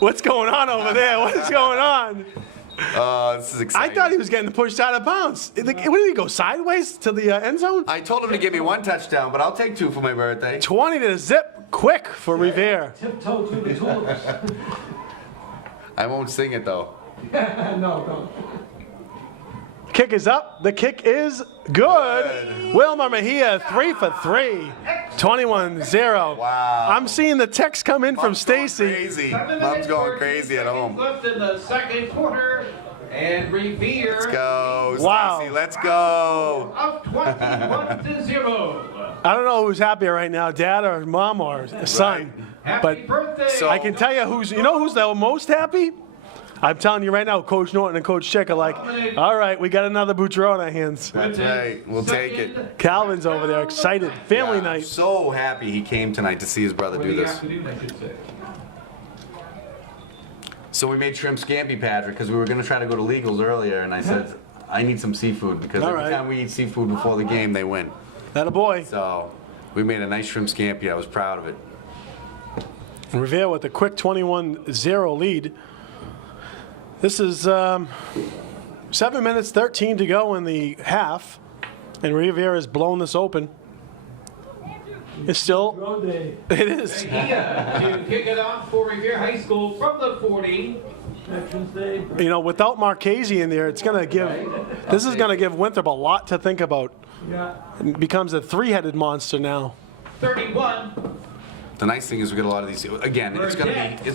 What's going on over there? What is going on? This is exciting. I thought he was getting pushed out of bounds. What did he go sideways to the end zone? I told him to give me one touchdown, but I'll take 2 for my birthday. 20 to zip, quick for Revere. Tiptoe through the tulips. I won't sing it though. No, don't. Kick is up. The kick is good. Wilmer Mejia, 3 for 3. 21-0. Wow. I'm seeing the text come in from Mom's going Stacy. crazy. Mom's going crazy at home. Left in the second quarter, and Revere. Let's go, Wow. Stacy. Let's go. Up 21-0. I don't know who's happier right now, dad or mom or son. Happy But birthday. So- I can tell you who's the most happy? I'm telling you right now, Coach Norton and Coach Chick are like, all right, we got another Boudreau on our hands. That's right. We'll take it. Calvin's over there, excited. Family Yeah, night. So happy he came tonight to see his brother do this. So we made shrimp scampi, Patrick, because we were going to try to go to Legals earlier, and I said, I need some seafood, because All every right. time we eat seafood before the game, they win. That a boy. So we made a nice shrimp scampi. I was proud of it. Revere with a quick 21-0 lead. This is 7 minutes, 13 to go in the half, and Revere has blown this open. It's still, Road day. it is. Mejia to kick it off for Revere High School from the 40. Veterans Day. You know, without Marchese in there, it's going to give, this is going to give Winthrop a lot to think about. Yeah. It becomes a three-headed monster now. 31. The nice thing is we get a lot of these. Again, it's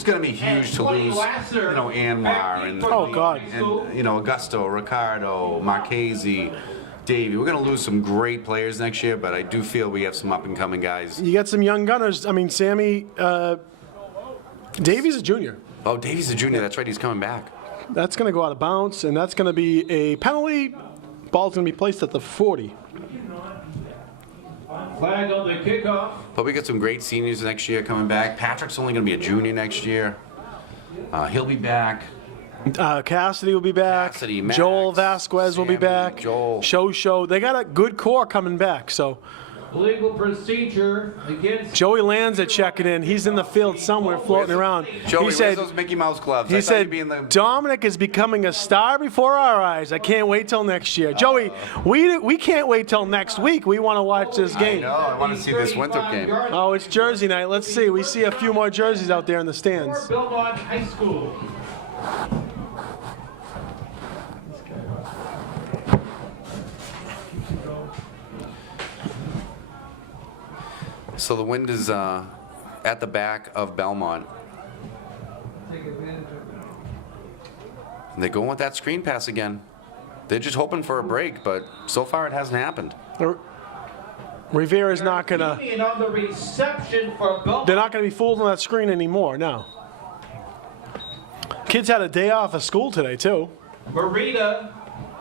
gonna be huge to lose. Anwar and Oh, God. and Augusto, Ricardo, Marchese, Davey. We're gonna lose some great players next year, but I do feel we have some up and coming guys. You got some young gunners. I mean, Sammy, Davies a junior. Oh, Davey's a junior. That's right. He's coming back. That's going to go out of bounds, and that's going to be a penalty. Ball's going to be placed at the 40. Flag on the kickoff. But we got some great seniors next year coming back. Patrick's only gonna be a junior next year. He'll be back. Cassidy will be back. Cassidy, Max, Joel Vasquez will be Sammy, back. Joel. Show. They got a good core coming back. So Legal procedure against. Joey Lanza checking in. He's in the field somewhere floating around. Joey, he said, where's those Mickey Mouse gloves? I he thought said you'd be in the... Dominic is becoming a star before our eyes. I can't wait till next year. Joey, we can't wait till next week. We want to watch this I game. know. I want to see this Winthrop game. Oh, it's Jersey night. Let's see. We see a few more jerseys out there in the stands. Belmont High School. So the wind is at the back of Belmont. And they're going with that screen pass again. They're just hoping for a break, but so far it hasn't happened. Rivera's not going to... And on the reception for Belmont. They're not going to be fooled on that screen anymore, no. Kids had a day off of school today, too. Marita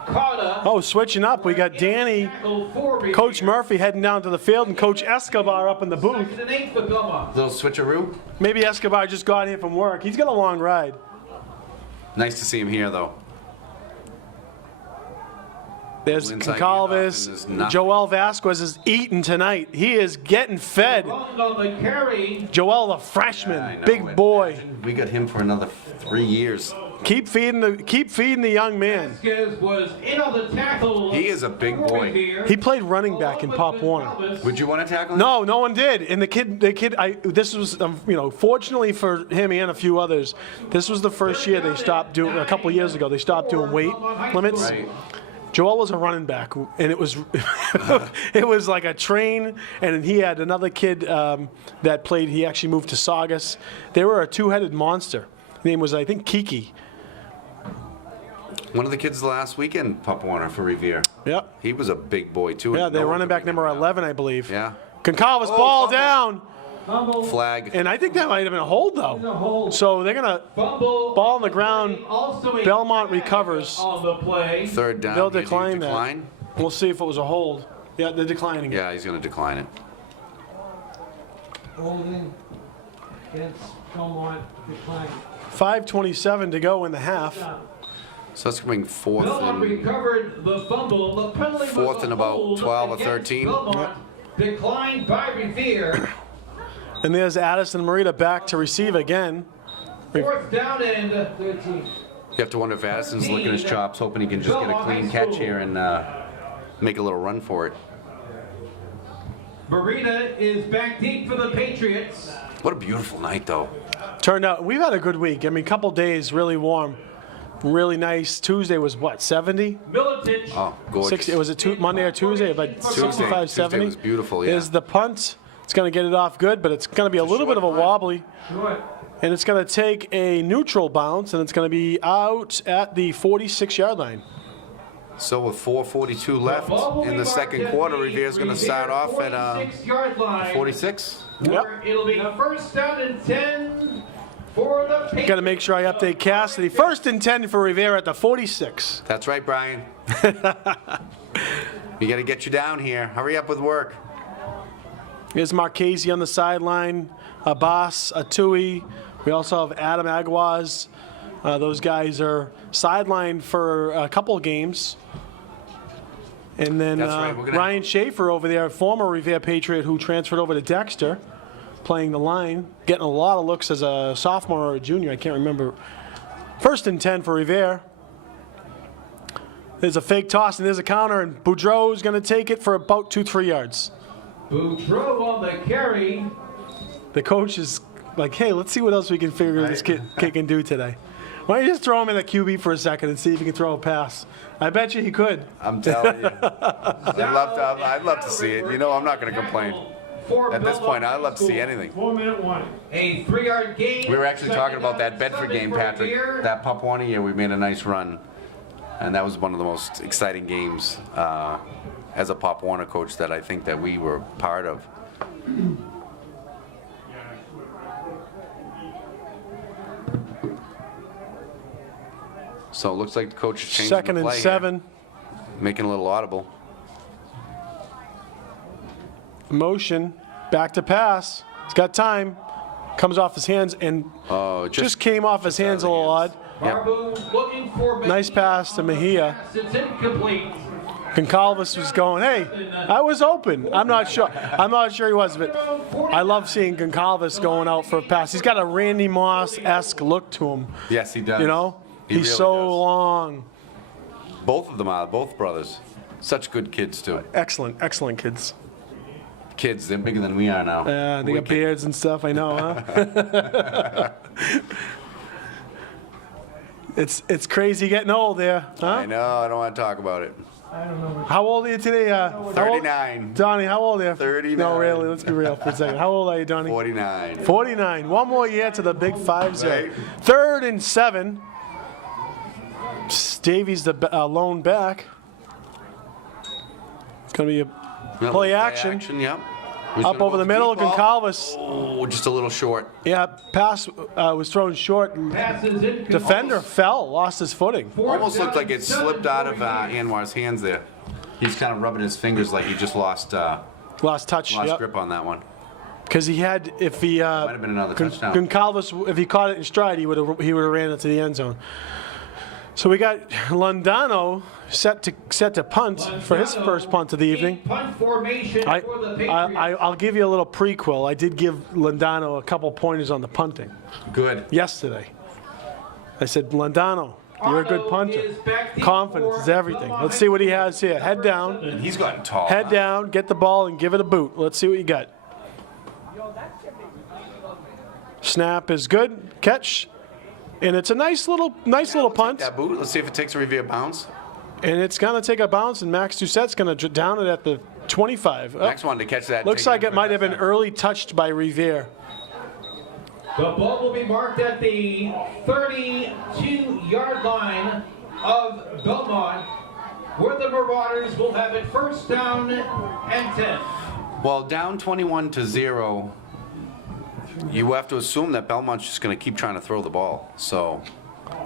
Carter. Oh, switching up. We got Danny, Tackle for Revere. Coach Murphy heading down to the field, and Coach Escobar up in the booth. Second and 8 for Belmont. Little switcheroo. Maybe Escobar just got here from work. He's got a long ride. Nice to see him here, though. There's Inside Goncalves. handoff, and there's nothing. Joel Vasquez is eating tonight. He is getting fed. Wrong on the carry. Joel, the freshman, I know, big boy. imagine. We got him for another 3 years. Keep feeding the young man. Vasquez was in on the tackle. He is a big for boy. Revere. He played running back in Along Pop with Warner. Goncalves. Would you want to tackle him? No, no one did. And the kid, this was, fortunately for him and a few others, this was the first year they stopped doing, a couple years ago, they stopped doing weight limits. Right. Joel was a running back, and it was it was like a train, and he had another kid that played, he actually moved to Saugus. They were a two-headed monster. His name was, I think, Kiki. One of the kids last weekend, Pop Warner for Revere. Yep. He was a big boy, too. Yeah, and they're no one running could back bring him number down. 11, I believe. Yeah. Goncalves, Oh, ball fumble. down. Fumble. Flag. And I think that might have been a hold, though. So they're going to, Fumble. ball on the ground. Also a Belmont flag recovers. on the play. Third down. They'll He had to decline that. decline? We'll see if it was a hold. Yeah, they're declining it. Yeah, he's going to decline it. Holding against Belmont decline. 5:27 to go in the half. So that's coming fourth Belmont and recovered the fumble. The penalty was Fourth a and about hold 12 or against 13. Belmont. Declined by Revere. And there's Addison Marita back to receive again. Fourth down and 13. you have to wonder if Addison's licking his chops, hoping he can just get a clean catch here and make a little run for it. Marita is back deep for the Patriots. What a beautiful night, though. Turned out, we've had a good week. I mean, couple days really warm, really nice. Tuesday was what, 70? Milicic. Oh, gorgeous. Was it Monday or Tuesday? About 65, 70? Tuesday was beautiful, yeah. Is the punt. It's going to get it off good, but it's going to be a little bit of a wobbly. Short. And it's going to take a neutral bounce, and it's going to be out at the 46-yard line. So with 4:42 left Ball will in be the marked second at quarter, the Revere's going to start off at 46-yard line. 46. Where it'll be first down and 10 for the Patriots. Got to make sure I update Cassidy. First and 10 for Rivera at the 46. That's right, Brian. We got to get you down here. Hurry up with work. Here's Marchese on the sideline, Abbas, Atui. We also have Adam Aguaz. Those guys are sidelined for a couple of games. And then That's right, we're gonna- Ryan Schaefer over there, former Revere Patriot who transferred over to Dexter, playing the line, getting a lot of looks as a sophomore or a junior, I can't remember. First and 10 for Revere. There's a fake toss and there's a counter, and Boudreau's going to take it for about 2-3 yards. Boudreau on the carry. The coach is like, hey, let's see what else we can figure this kid can do today. Why don't you just throw him in the QB for a second and see if he can throw a pass? I bet you he could. I'm telling you. I'd love to see it. You know, I'm not going to complain. At this point, I'd love to see anything. 4-minute warning. A 3-yard gain. We were actually talking about that Second Bedford down, game, 7 for Patrick. Revere. That Pop Warner year, we made a nice run. And that was one of the most exciting games as a Pop Warner coach that I think that we were part of. So it looks like the coach is changing Second the and play 7. here, making a little audible. Motion. Back to pass. He's got time. Comes off his hands and Oh, just came off his hands a little odd. Yep. Barbu looking for Nice pass to Mejia. It's incomplete. Goncalves was going, hey, I was open. I'm not sure he was, but I love seeing Goncalves going out for a pass. He's got a Randy Moss-esque look to him. Yes, he does. You know? He He's really so does. long. Both of them are, both brothers. Such good kids, too. Excellent, excellent kids. Kids, they're bigger than we are now. Yeah, they We're got beards and stuff, I know, huh? It's crazy getting old there, I huh? know, I don't want to talk about it. I don't know. How old are you today? How old- 39. Donnie, how old are you? 39. No, really, let's be real for a second. How old are you, Donnie? 49. 49. One more year to the big 5-0. Right. Third and 7. Davies the lone back. It's going to be a Yep, play action. Yep. Who's Up gonna over go the with middle, deep ball? Goncalves. Oh, just a little short. Yeah, pass was thrown short. Passes in. Defender fell, lost his footing. Almost looked like it slipped out of Anwar's hands there. He's kind of rubbing his fingers like he just lost Lost touch. Yep. grip on that one. Because he had, if he Might have been another touchdown. Goncalves, if he caught it in stride, he would have ran into the end zone. So we got Londano set to punt for his first punt of the evening. Punt formation for the Patriots. I'll give you a little prequel. I did give Londano a couple pointers on the punting Good. yesterday. I said, Londano, you're a good punter. Confidence is everything. Let's see what he has here. Head down, And he's gotten tall. head down, get the ball and give it a boot. Let's see what you got. Snap is good. Catch. And it's a nice little punt. That boot. Let's see if it takes a Revere bounce. And it's going to take a bounce, and Max Doucette's going to down it at the 25. Max wanted to catch that. and Looks take like in it for a might have been touchdown. early touched by Revere. The ball will be marked at the 32-yard line of Belmont, where the Marauders will have it first down and 10. Well, down 21-0, you have to assume that Belmont's just going to keep trying to throw the ball. So,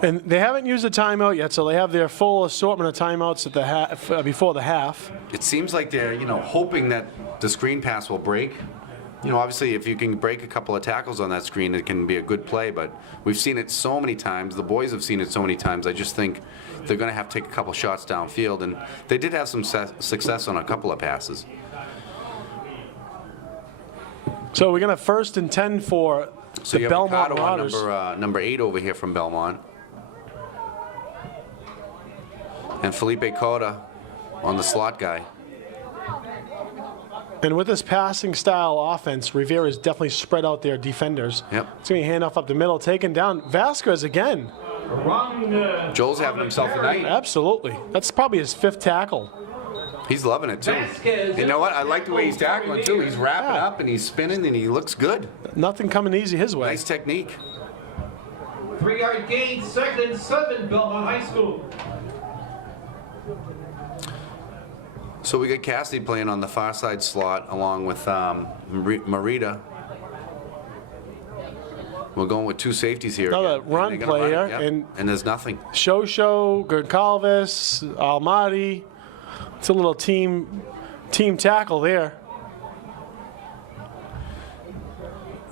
And they haven't used a timeout yet, so they have their full assortment of timeouts at the before the half. it seems like they're, hoping that the screen pass will break. Obviously, if you can break a couple of tackles on that screen, it can be a good play, but we've seen it so many times. The boys have seen it so many times. I just think they're going to have to take a couple shots downfield, and they did have some success on a couple of passes. So we're going to 1st and 10 for So the you have Belmont Ricardo on Marauders. number 8 over here from Belmont. And Felipe Cota on the slot guy. And with this passing style offense, Rivera is definitely spread out their defenders. Yep. It's going to be handoff up the middle, taken down. Vasquez again. Joel's having himself a night. Absolutely. That's probably his 5th tackle. He's loving it, too. Vasquez. You know what? I like the way he's tackling, too. He's wrapping Yeah. up, and he's spinning, and he looks good. Nothing coming easy his way. Nice technique. 3-yard gain, 2nd and 7, Belmont High School. So we got Cassidy playing on the far side slot along with Marita. We're going with 2 safeties here. Another again. run And they're gonna play run here, it, yep. and- And there's nothing. Shosho, Goncalves, Almaty. It's a little team tackle there.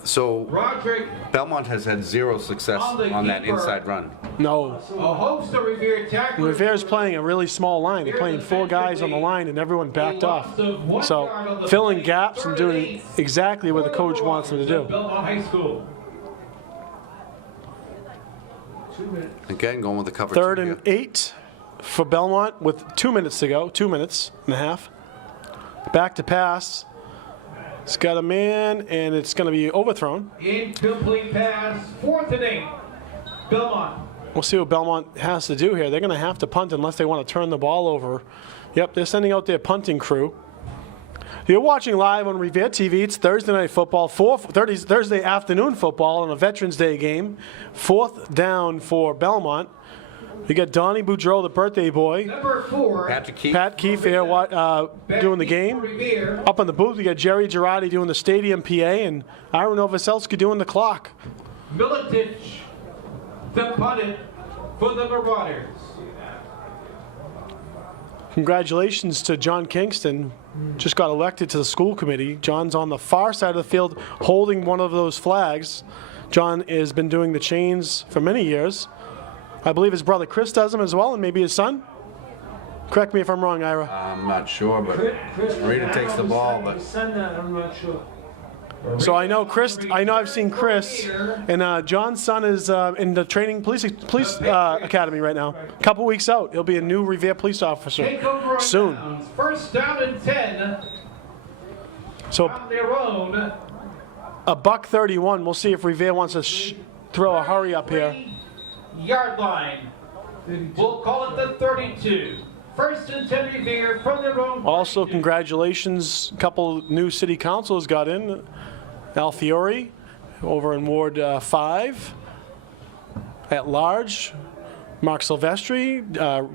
So Roderick, Belmont has had 0 success on that keeper. inside run. No. a host of Revere tacklers. Rivere's playing a really small line. They're playing 4 guys on the line, and everyone backed off. So filling gaps and doing exactly what the coach wants them to do. Belmont High School. Again, going with the cover 3rd 2 and here. 8 for Belmont with 2 minutes to go, 2 minutes and a half. Back to pass. It's got a man, and it's going to be overthrown. Incomplete pass, 4th and 8, Belmont. We'll see what Belmont has to do here. They're going to have to punt unless they want to turn the ball over. Yep, they're sending out their punting crew. You're watching live on Revere TV. It's Thursday night football, Thursday afternoon football on a Veterans Day game. 4th down for Belmont. We got Donnie Boudreau, the birthday boy. Number 4, Patrick Keefe. Pat Keefe here doing the game. Revere. Up on the booth, we got Jerry Girardi doing the stadium PA and Ira Novoselsky doing the clock. Miletich, the punted for the Marauders. Congratulations to John Kingston. Just got elected to the school committee. John's on the far side of the field holding one of those flags. John has been doing the chains for many years. I believe his brother Chris does them as well, and maybe his son. Correct me if I'm wrong, Ira. I'm not sure, but Marita takes the ball, but Send that, I'm not sure. So I know Chris. I know I've seen Chris, and John's son is in the training police academy right now. A couple weeks out, he'll be a new Revere police officer Take over on soon. downs. First down and 10 So on their own. $131. We'll see if Revere wants to throw a hurry up here. 3-yard line. We'll call it the 32. First and 10 Revere from their own. Also, congratulations, a couple new city councilors got in. Alfieri over in Ward 5. At large, Mark Silvestri,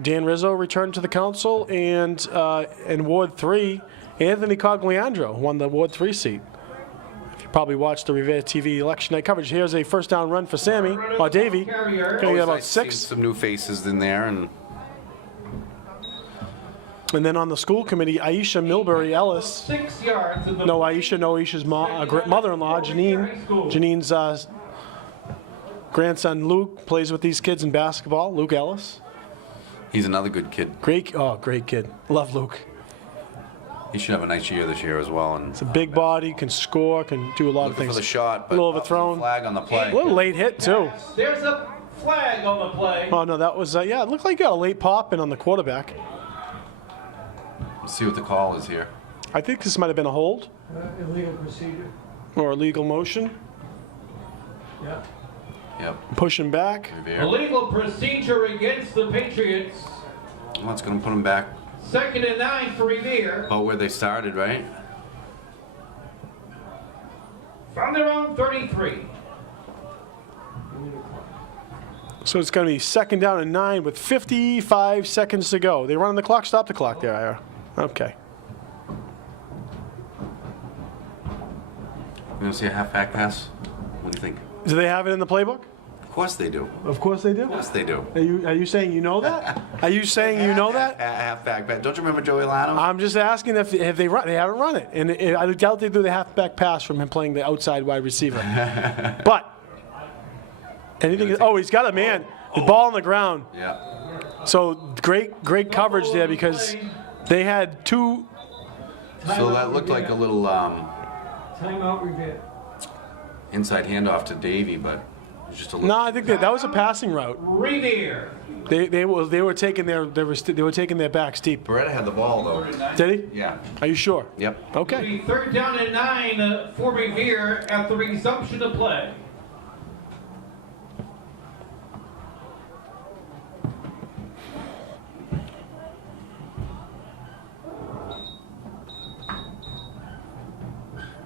Dan Rizzo returned to the council, and in Ward 3, Anthony Cogliandro won the Ward 3 seat. If you probably watched the Revere TV election night coverage, here's a first down run for Sammy, or Davey. Going to get about I've seen 6. some new faces in there, and And then on the school committee, Aisha Milbury Ellis. 6 yards in the No, Aisha's mother-in-law, Janine. Janine's grandson, Luke, plays with these kids in basketball. Luke Ellis. he's another good kid. Great kid. Love Luke. He should have a nice year this year as well. And It's a big body, can score, can do a lot of looking things. for the shot, but A little overthrown. flag on the play. A little late hit, too. There's a flag on the play. Oh, no, that was, yeah, it looked like he got a late pop in on the quarterback. Let's see what the call is here. I think this might have been a hold Illegal procedure. or illegal motion. Yeah. Yep. Pushing back. Revere. Illegal procedure against the Patriots. Well, it's going to put him back 2nd and 9 for Revere. about where they started, right? From their own 33. So it's going to be 2nd down and 9 with 55 seconds to go. They running the clock? Stop the clock there, Ira. Okay. You want to see a halfback pass? What do you think? Do they have it in the playbook? Of course they do. Of Of course they do. course they do. Are you saying you know that? Are you saying you know that? Halfback pass. Don't you remember Joey Lano? I'm just asking if they run. They haven't run it, and I doubt they do the halfback pass from him playing the outside wide receiver. But anything. Oh, he's got a man. The ball on the ground. Yeah. So great coverage there because they had two. So that looked like a little Timeout Revere. inside handoff to Davey, but it was just a little. No, I think that was a passing route. Revere. They were taking their backs deep. Beretta had the ball though. Did he? Yeah. Are you sure? Yep. Okay. The 3rd down and 9 for Revere at the resumption of play.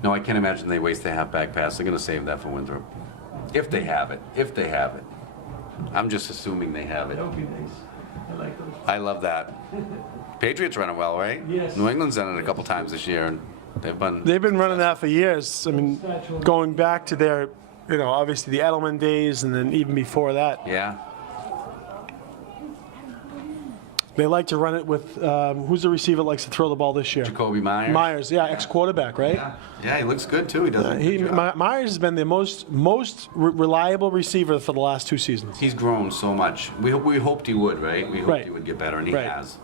No, I can't imagine they waste the halfback pass. They're going to save that for Winthrop. If they have it. If they have it. I'm just assuming they have it. That would be nice. I like those. I love that. Patriots running well, right? Yes. New England's done it a couple times this year, and they've been Running that for years. I mean, going back to their, obviously the Edelman days, and then even before that, yeah. they like to run it with who's the receiver that likes to throw the ball this year? Jacoby Myers. Myers, yeah, ex-quarterback, right? Yeah, he looks good too. He does. A good job. Myers has been the most reliable receiver for the last 2 seasons. He's grown so much. We hoped he would, right? We hoped Right. he would get better, and he Right. has.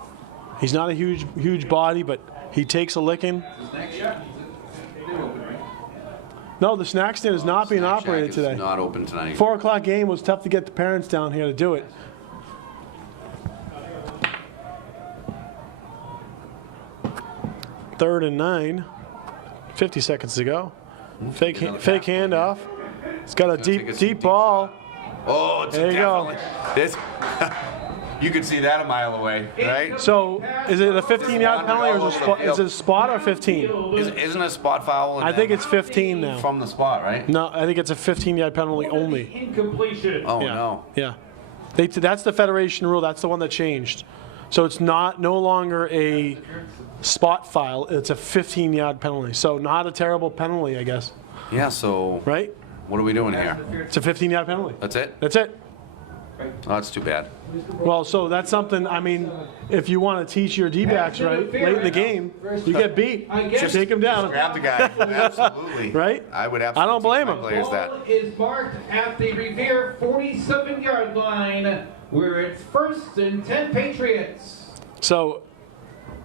He's not a huge body, but he takes a licking. No, the snack stand is not being Snack operated Shack is today. not open tonight. 4 o'clock game was tough to get the parents down here to do it. Third and 9, 50 seconds to go. Fake handoff. It's got a take a deep ball. Oh, it's There you go. This, you could see that a mile away, right? So is it a 15-yard penalty or is it a spot or 15? Isn't it a spot foul? I think it's 15 now. from the spot, right? No, I think it's a 15-yard penalty only. Incompletion. Oh Yeah. no. Yeah. That's the Federation rule. That's the one that changed. So it's no longer a spot foul. It's a 15-yard penalty. So not a terrible penalty, I guess. Yeah. So Right? what are we doing here? It's a 15-yard penalty. That's it. That's it. Oh, that's too bad. Well, so that's something, I mean, if you want to teach your D-backs right, late in the game, you get beat. guess- Take them down. Grab the guy. Absolutely. Right? I would absolutely. I don't blame teach my him. Players that. Ball is marked at the Revere 47-yard line, where it's 1st and 10 Patriots. So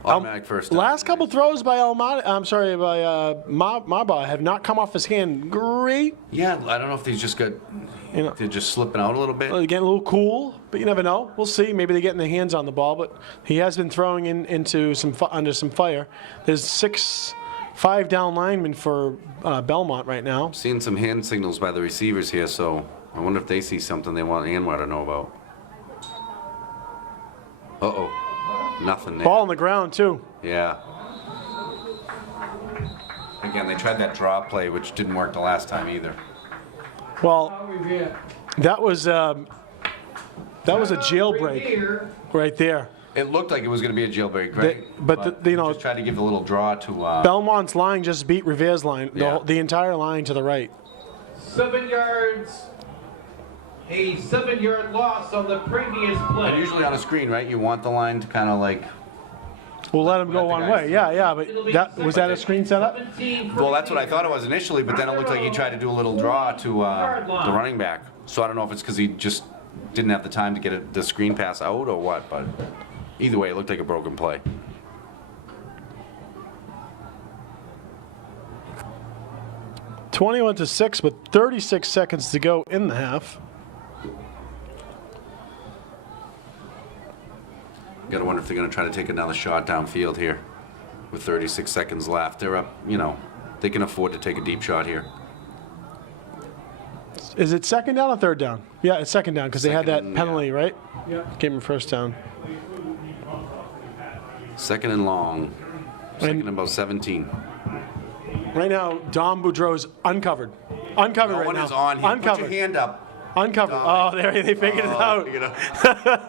Automatic first down. last couple throws by Marba have not come off his hand. Great. Yeah, I don't know if these just got. They're just slipping out a little bit. They're getting a little cool, but you never know. We'll see. Maybe they're getting their hands on the ball, but he has been throwing into under some fire. There's 5 down linemen for Belmont right now. Seeing some hand signals by the receivers here, so I wonder if they see something they want Anwar to know about. Uh-oh. Nothing there. Ball on the ground, too. Yeah. Again, they tried that draw play, which didn't work the last time either. Well, Revere. that was That was a jailbreak Revere. right there. It looked like it was going to be a jailbreak, right? You know, just tried to give a little draw to. Belmont's line just beat Revere's line, Yeah. the entire line to the right. 7 yards. A 7-yard loss on the previous play. And usually on a screen, right? You want the line to kind of like. We'll let him go Let the one guys way. Yeah, but was that a screen setup? 17 for Well, that's what I Revere. thought it was initially, but then it looked like he tried to do a little draw to the running back. So I don't know if it's because he just didn't have the time to get the screen pass out or what, but either way, it looked like a broken play. (21-6) with 36 seconds to go in the half. Gotta wonder if they're gonna try to take another shot downfield here with 36 seconds left. They're up, you know, they can afford to take a deep shot here. Is it second down or third down? Yeah, it's second down because they had that Second, penalty, right? Yeah. Gave him first down. Second and long. Second And- and about 17. Right now, Dom Boudreau's uncovered. Uncovered No right one now. is on here. Uncovered. Put your hand up. Uncovered. Dom. Oh, there they figured it out. You know,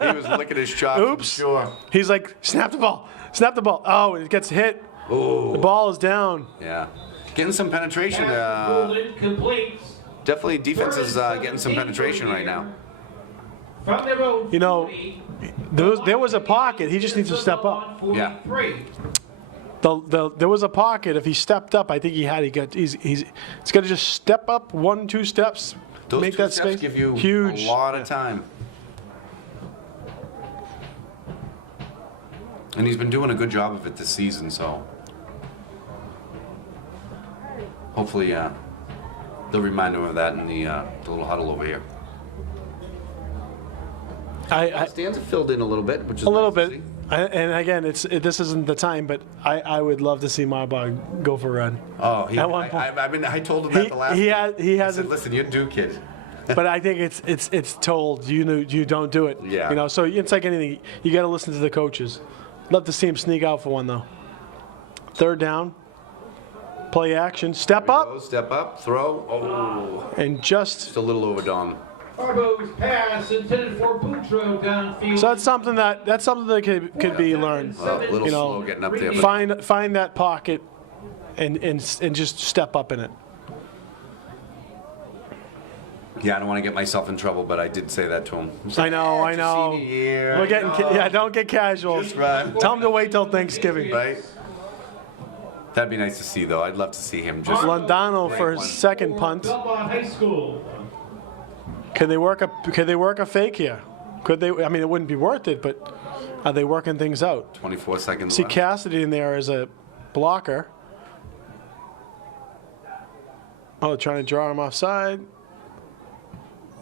he was licking his chops. I'm Oops. sure. He's like, snap the ball. Snap the ball. Oh, it gets hit. Ooh. The ball is down. Yeah. Getting some penetration. Pass ruled incomplete. Definitely defense is getting some penetration right now. From their own You know, 40, there was a pocket. He just needs to step up. Yeah. 43. There was a pocket. If he stepped up, I think he's got to just step up 1-2 steps. Those make two that steps space give you huge. a lot of time. And he's been doing a good job of it this season, so hopefully they'll remind him of that in the little huddle over here. Stands have filled in a little bit, which is A little nice to bit. see. And again, this isn't the time, but I would love to see Marbach go for a run. Oh, At one point. I told him that the last. He week. I hasn't. said, listen, you do, kid. But I think it's told you don't do it. Yeah. You know, so it's like anything. You got to listen to the coaches. Love to see him sneak out for one though. Third down. Play action. Step up Go, step up, throw. Oh, and just. just a little over Dom. Harbo's pass intended for Boudreaux downfield. So that's something that could be learned. A little You know, slow getting up there. But Find that pocket and just step up in it. yeah, I don't want to get myself in trouble, but I did say that to him. I know. It's your senior year. We're getting I know. don't get casual. Just run. Tell him to wait till Thanksgiving. Right? That'd be nice to see, though. I'd love to see him just. Londano for Great his one. second punt. Belmont High School. Could they work a fake here? Could they? I mean, it wouldn't be worth it, but are they working things out? 24 seconds See left. Cassidy in there as a blocker. Oh, they're trying to draw him offside.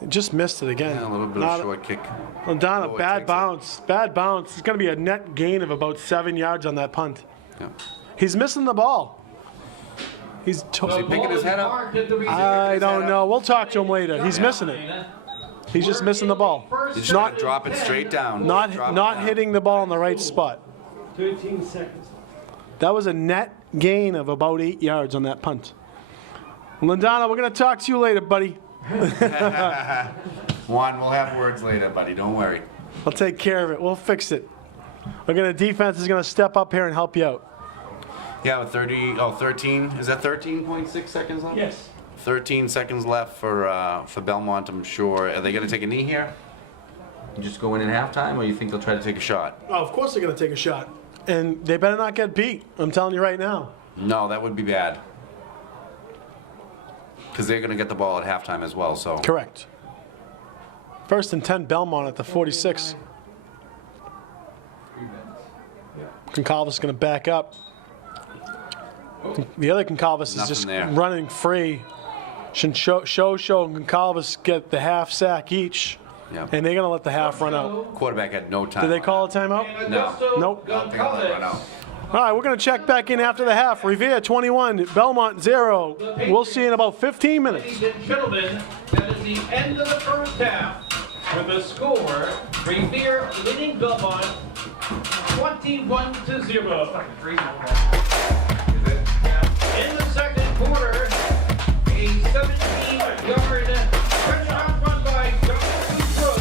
Just missed it again. Yeah, a little bit of short kick. Londano, Oh, it bad takes it. bounce. Bad bounce. It's going to be a net gain of about 7 yards on that punt. Yeah. He's missing the ball. He's. Is he picking his head up? I don't know. We'll talk to him later. He's missing it. He's just missing the ball. He's just not drop it straight down. Drop it Not down. hitting the ball in the right spot. 13 seconds. That was a net gain of about 8 yards on that punt. Londano, we're going to talk to you later, buddy. Juan, we'll have words later, buddy. Don't worry. I'll take care of it. We'll fix it. Defense is going to step up here and help you out. Yeah, with 13. Is that 13.6 seconds left? Yes. 13 seconds left for Belmont, I'm sure. Are they going to take a knee here? Just go in halftime, or you think they'll try to take a shot? Oh, of course they're going to take a shot. And they better not get beat. I'm telling you right now. No, that would be bad. Because they're going to get the ball at halftime as well, so. Correct. First and 10, Belmont at the 46. Concalves is going to back up. The other Concalves is Nothing just there. running free. Show and Concalves get the half sack each. Yep. And they're going to let the half run out. Quarterback had no time. Did they call a timeout? No. Nope. I don't think I'll let it run out. All right, we're going to check back in after the half. Revere 21, Belmont 0. We'll see you in about 15 minutes. Ladies and gentlemen, that is the end of the first half. With the score, Revere leading Belmont 21-0. In the second quarter, a 17-yard touchdown run by John Boudreaux.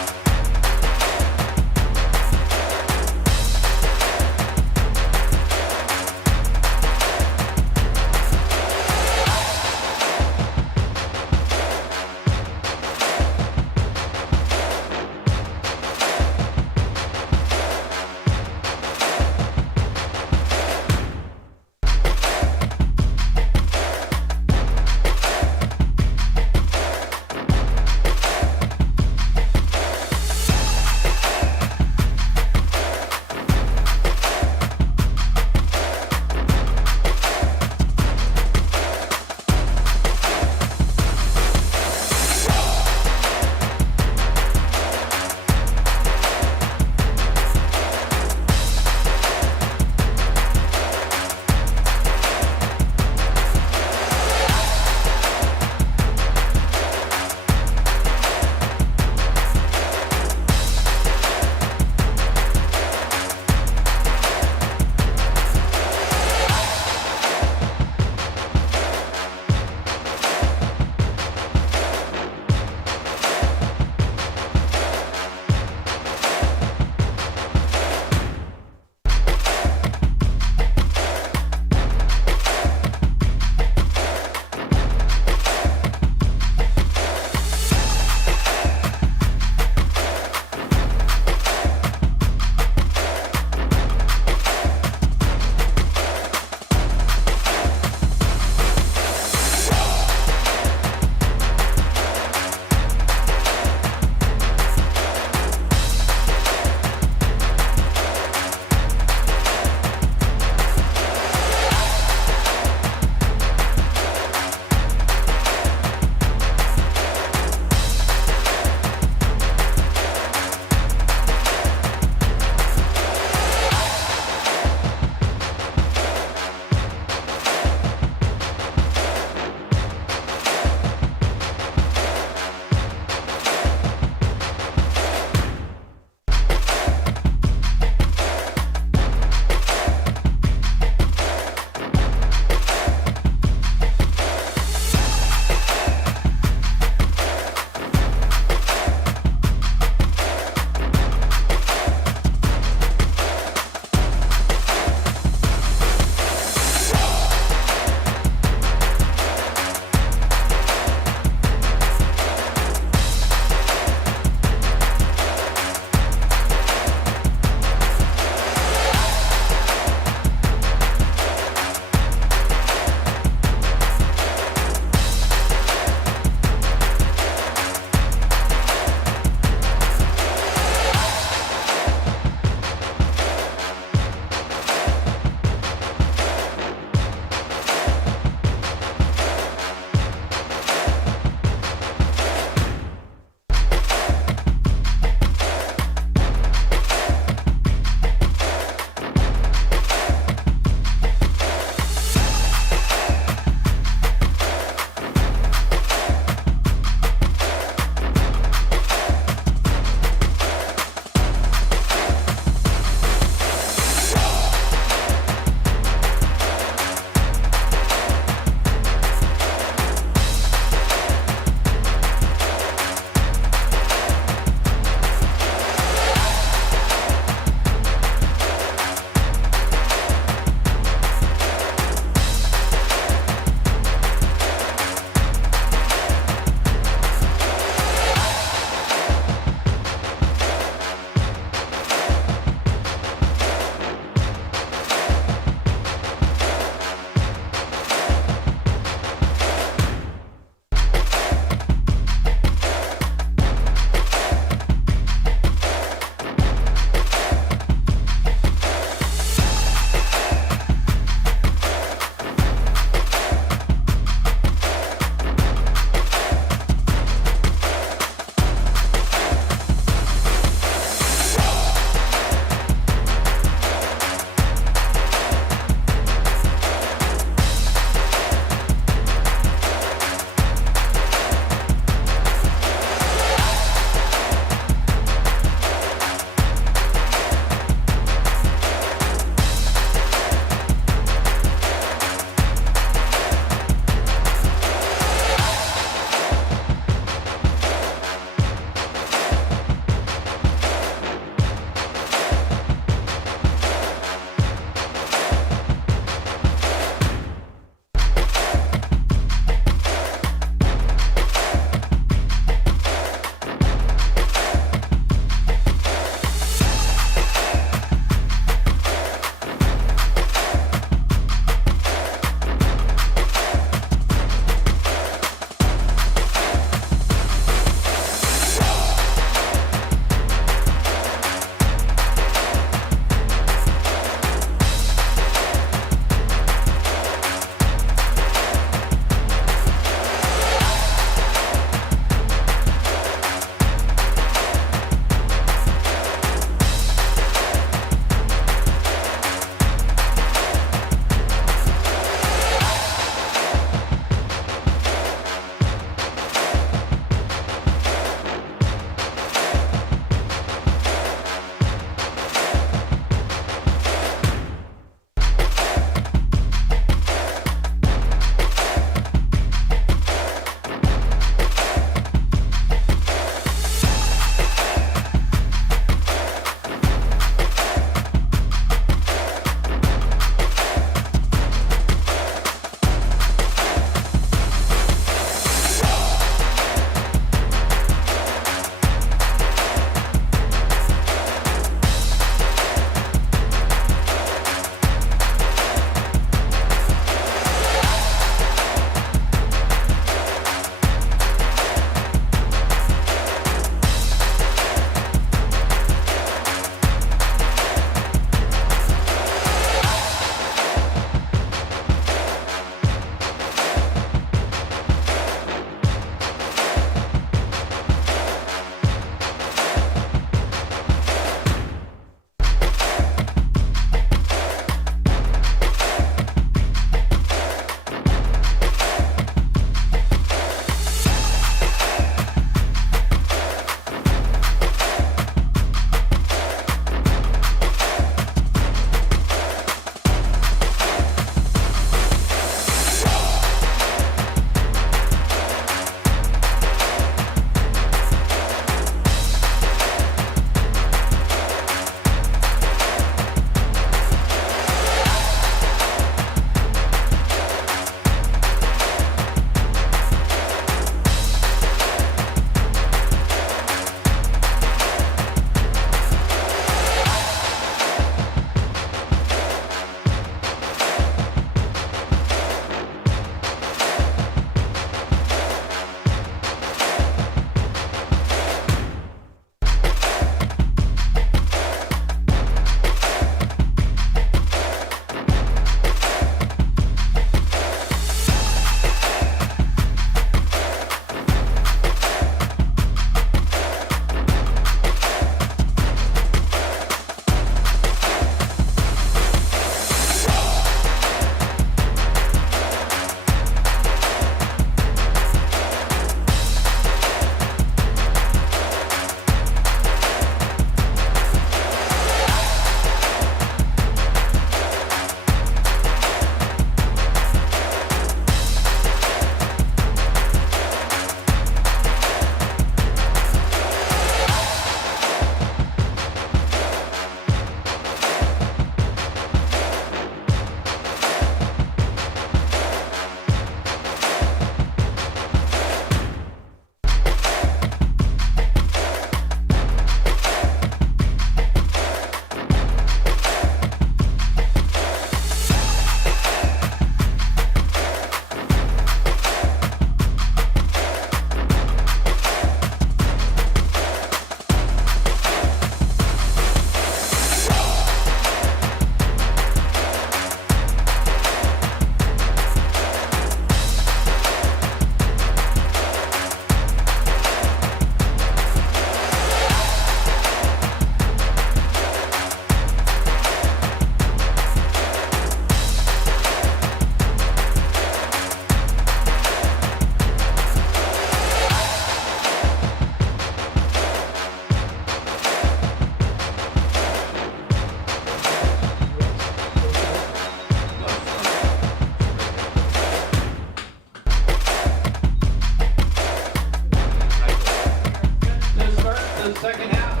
second half.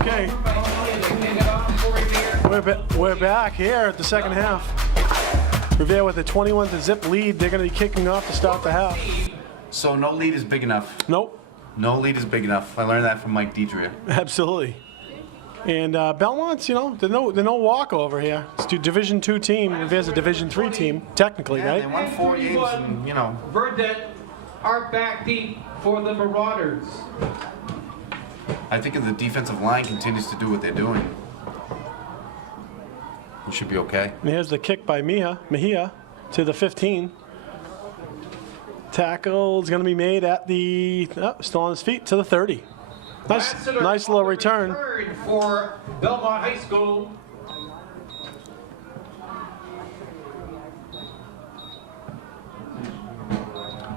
Okay, we're back here at the second half. Revere with a 21-0 lead. They're going to be kicking off to start the half. So no lead is big enough. Nope, No lead is big enough. I learned that from Mike Dietrich. absolutely. And Belmont's, you know, they're no walkover here. It's a Division II team. Revere's a Division III team, technically, Yeah, they right? won 4 games, and you know. Verdette are back deep for the Marauders. I think if the defensive line continues to do what they're doing, it should be okay. And here's the kick by Mejia to the 15. Tackle is going to be made at the, still on his feet, to the 30. Nice little return. For Belmont High School.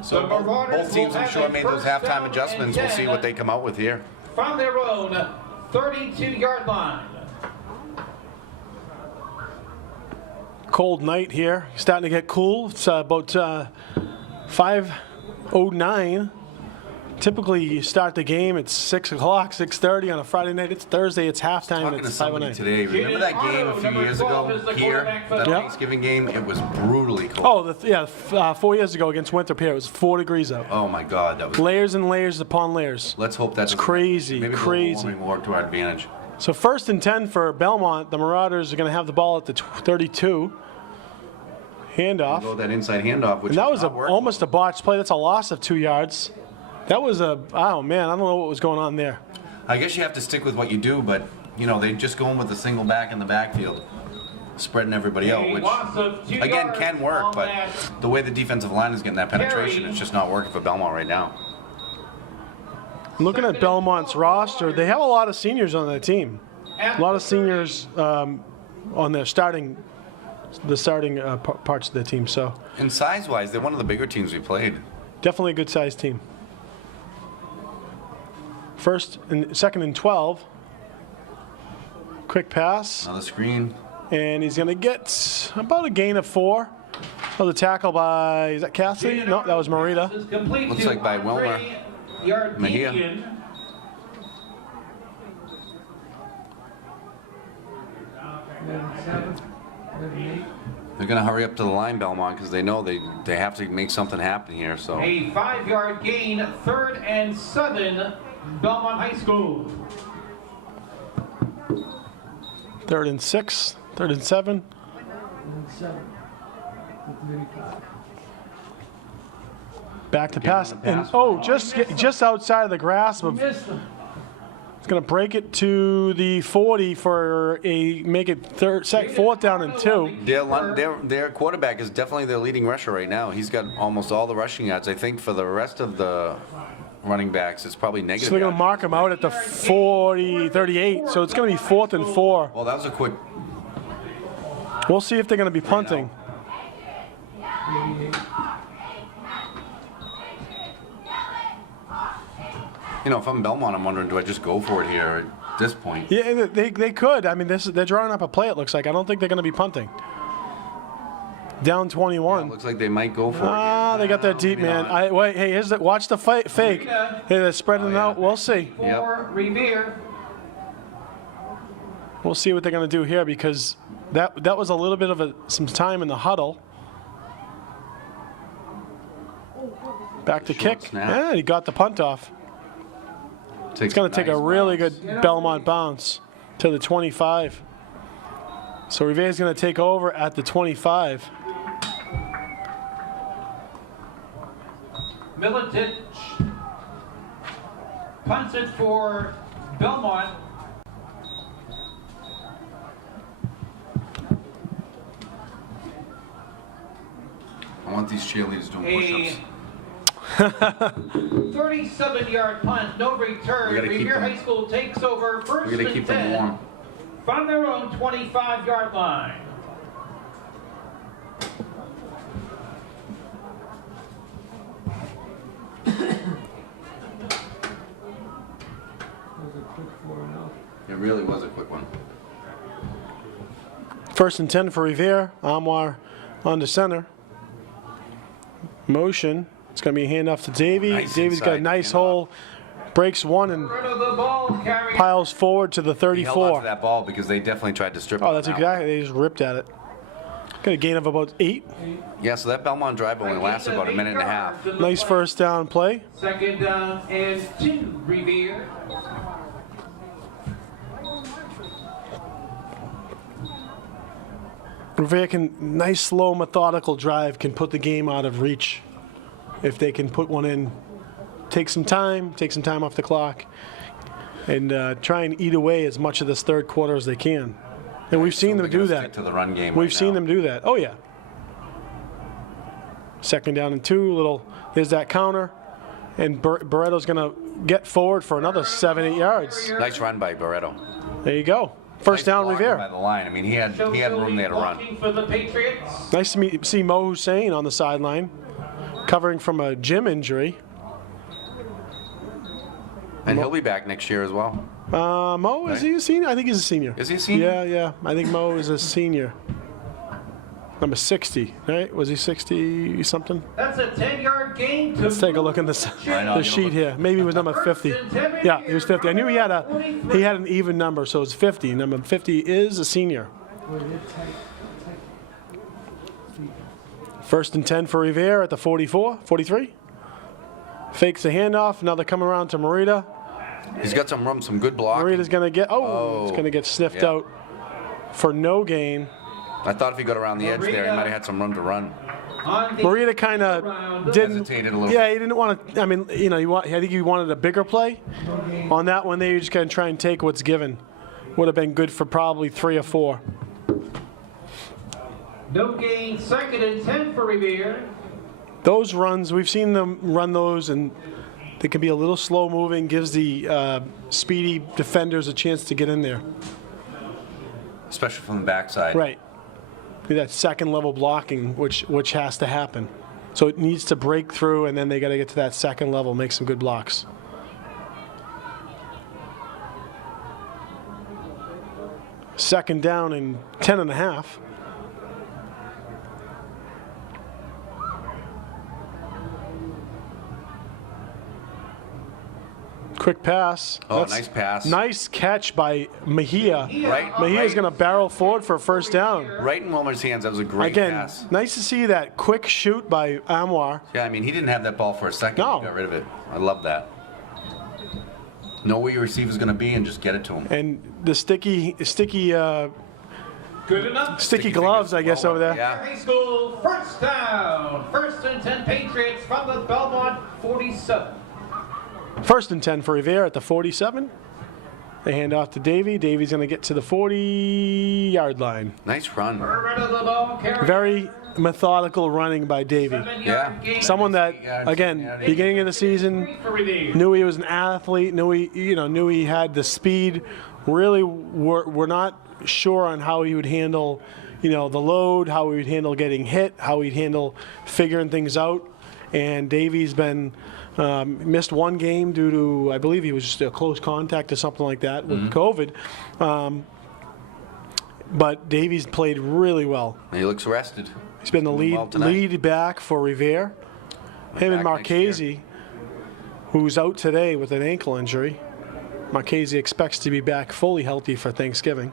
So The Marauders both teams, will I'm have sure, a made those first halftime down adjustments. and We'll see 10. what they come out with here. From their own 32-yard line. Cold night here. Starting to get cool. It's about 5:09. Typically, you start the game at 6 o'clock, 6:30 on a Friday night. It's Thursday. It's halftime. Talking to It's somebody 5:09. today, remember that game a few years ago here, that Yeah. Thanksgiving game? It was brutally cold. Oh, 4 years ago against Winthrop here, it was 4 degrees out. Oh my God, that was. Layers and layers upon layers. Let's hope that's crazy, Maybe crazy. the warming will work to our advantage. So 1st and 10 for Belmont. The Marauders are going to have the ball at the 32. Handoff. Go that inside handoff, which And that has was not worked. almost a botched play. That's a loss of 2 yards. That was oh man, I don't know what was going on there. I guess you have to stick with what you do, but you know they just going with the single back in the backfield, spreading everybody out, which again can work, but the way the defensive line is getting that penetration, it's just not working for Belmont right now. Looking at Belmont's roster, they have a lot of seniors on their team. A lot of seniors on their starting parts of their team. So And size-wise, they're one of the bigger teams we played. definitely a good-sized team. Second and 12. Quick pass, Another screen. and he's going to get about a gain of 4. Oh, the tackle by, is that Cassidy? No, that was Marita. Looks like by Wilmer. Mejia. They're going to hurry up to the line, Belmont, because they know they have to make something happen here. So A 5-yard gain, 3rd and 7, Belmont High School. 3rd and 6, 3rd and 7. Back to pass, and just outside of the grasp of. It's going to break it to the 40 for make it 4th down and 2. their quarterback is definitely their leading rusher right now. He's got almost all the rushing yards. I think for the rest of the running backs, it's probably negative. So they're going to mark him out at the 38. So it's going to be 4th and 4. Well, that was a quick. We'll see if they're going to be punting. You know, if I'm Belmont, I'm wondering, do I just go for it here at this point? Yeah, they could. I mean, they're drawing up a play, it looks like. I don't think they're going to be punting. Down 21. Looks like they might go for it. They got that deep, man. Wait, hey, watch the fake. Hey, they're spreading it out. We'll see. For Revere. We'll see what they're going to do here because that was a little bit of some time in the huddle. Back to kick. Snap. Yeah, he got the punt off. It's going to take a really good Belmont bounce to the 25. So Revere's going to take over at the 25. Militic punts it for Belmont. I want these cheerleaders doing push-ups. 37-yard punt, no return. We gotta keep Revere them- High School takes over 1st We gotta and keep 10 them warm. from their own 25-yard line. It really was a quick one. 1st and 10 for Revere. Amwar on to center. Motion. It's going to be a handoff to Davey. Nice Davy's got a inside nice handoff. hole. Breaks one and Rid of the ball carrier. piles forward to the He held on 34. to that ball because they definitely tried to strip Oh, him that's out. exactly. They just ripped at it. Got a gain of about 8. Yeah, so that Belmont drive only lasted about a minute and a half. Nice first down play. Second down and 2, Revere. Revere can, nice, slow, methodical drive can put the game out of reach if they can put one in. Take some time off the clock, and try and eat away as much of this third quarter as they can. And we've seen them do that. To the run game We've right seen now. them do that. Oh, yeah. Second down and 2. There's that counter. And Barretto's going to get forward for another 7-8 yards. Nice run by Barretto. There you go. First Nice down, blocking by Revere. the line. I mean, he had room there to run. Blocking for the Patriots. Nice to see Mo Hussein on the sideline, covering from a gym injury. And he'll be back next year as well. Mo, is he a senior? I think he's a senior. Is he a senior? Yeah. I think Mo is a senior. Number 60, right? Was he 60 something? That's a 10-yard gain to Let's take a look at this, Right on, the you sheet look. here. Maybe it was number 50. Yeah, he was 50. I knew he had an even number, so it's 50. Number 50 is a senior. First and 10 for Revere at the 43. Fakes the handoff. Now they're coming around to Marita. He's got some room, some good blocking. Marita's going to get, it's Oh, going to get sniffed yeah. out for no gain. I thought if he got around the edge there, he might have had some room to run. on the Marita kind of didn't. Hesitated a little Yeah, bit. he didn't want to. I mean, I think he wanted a bigger play. On that one, they were just going to try and take what's given. Would have been good for probably 3 or 4. no gain. Second and 10 for Revere. Those runs, we've seen them run those, and they can be a little slow moving. Gives the speedy defenders a chance to get in there. Especially from the backside. Right. That second level blocking, which has to happen. So it needs to break through, and then they got to get to that second level, make some good blocks. Second down and 10.5. Quick pass. Oh, nice pass. Nice catch by Mejia. Right. Mejia's going to barrel forward for a first down. Right in Wilmer's hands. That was a great Again, pass. nice to see that quick shoot by Amwar. Yeah, I mean, he didn't have that ball for a second. No. He got rid of it. I love that. Know where your receiver's going to be and just get it to him. And the sticky Good enough. sticky gloves, I guess, over there. Yeah. High school first down. First and 10 Patriots from the Belmont 47. First and 10 for Revere at the 47. They hand off to Davey. Davey's going to get to the 40-yard line. Nice run. Rid of the ball carrier. Very methodical running by Davey. 7-yard Yeah. gain. Someone that, again, beginning of the season, For Revere. knew he was an athlete, knew he had the speed. Really, we're not sure on how he would handle, the load, how he would handle getting hit, how he'd handle figuring things out. And Davey's been missed one game due to, I believe he was just a close contact or something like that with COVID. But Davey's played really well. He looks rested. He's been the Doing well tonight. lead back for Revere. Him and Back next year. Marchese, who's out today with an ankle injury. Marchese expects to be back fully healthy for Thanksgiving.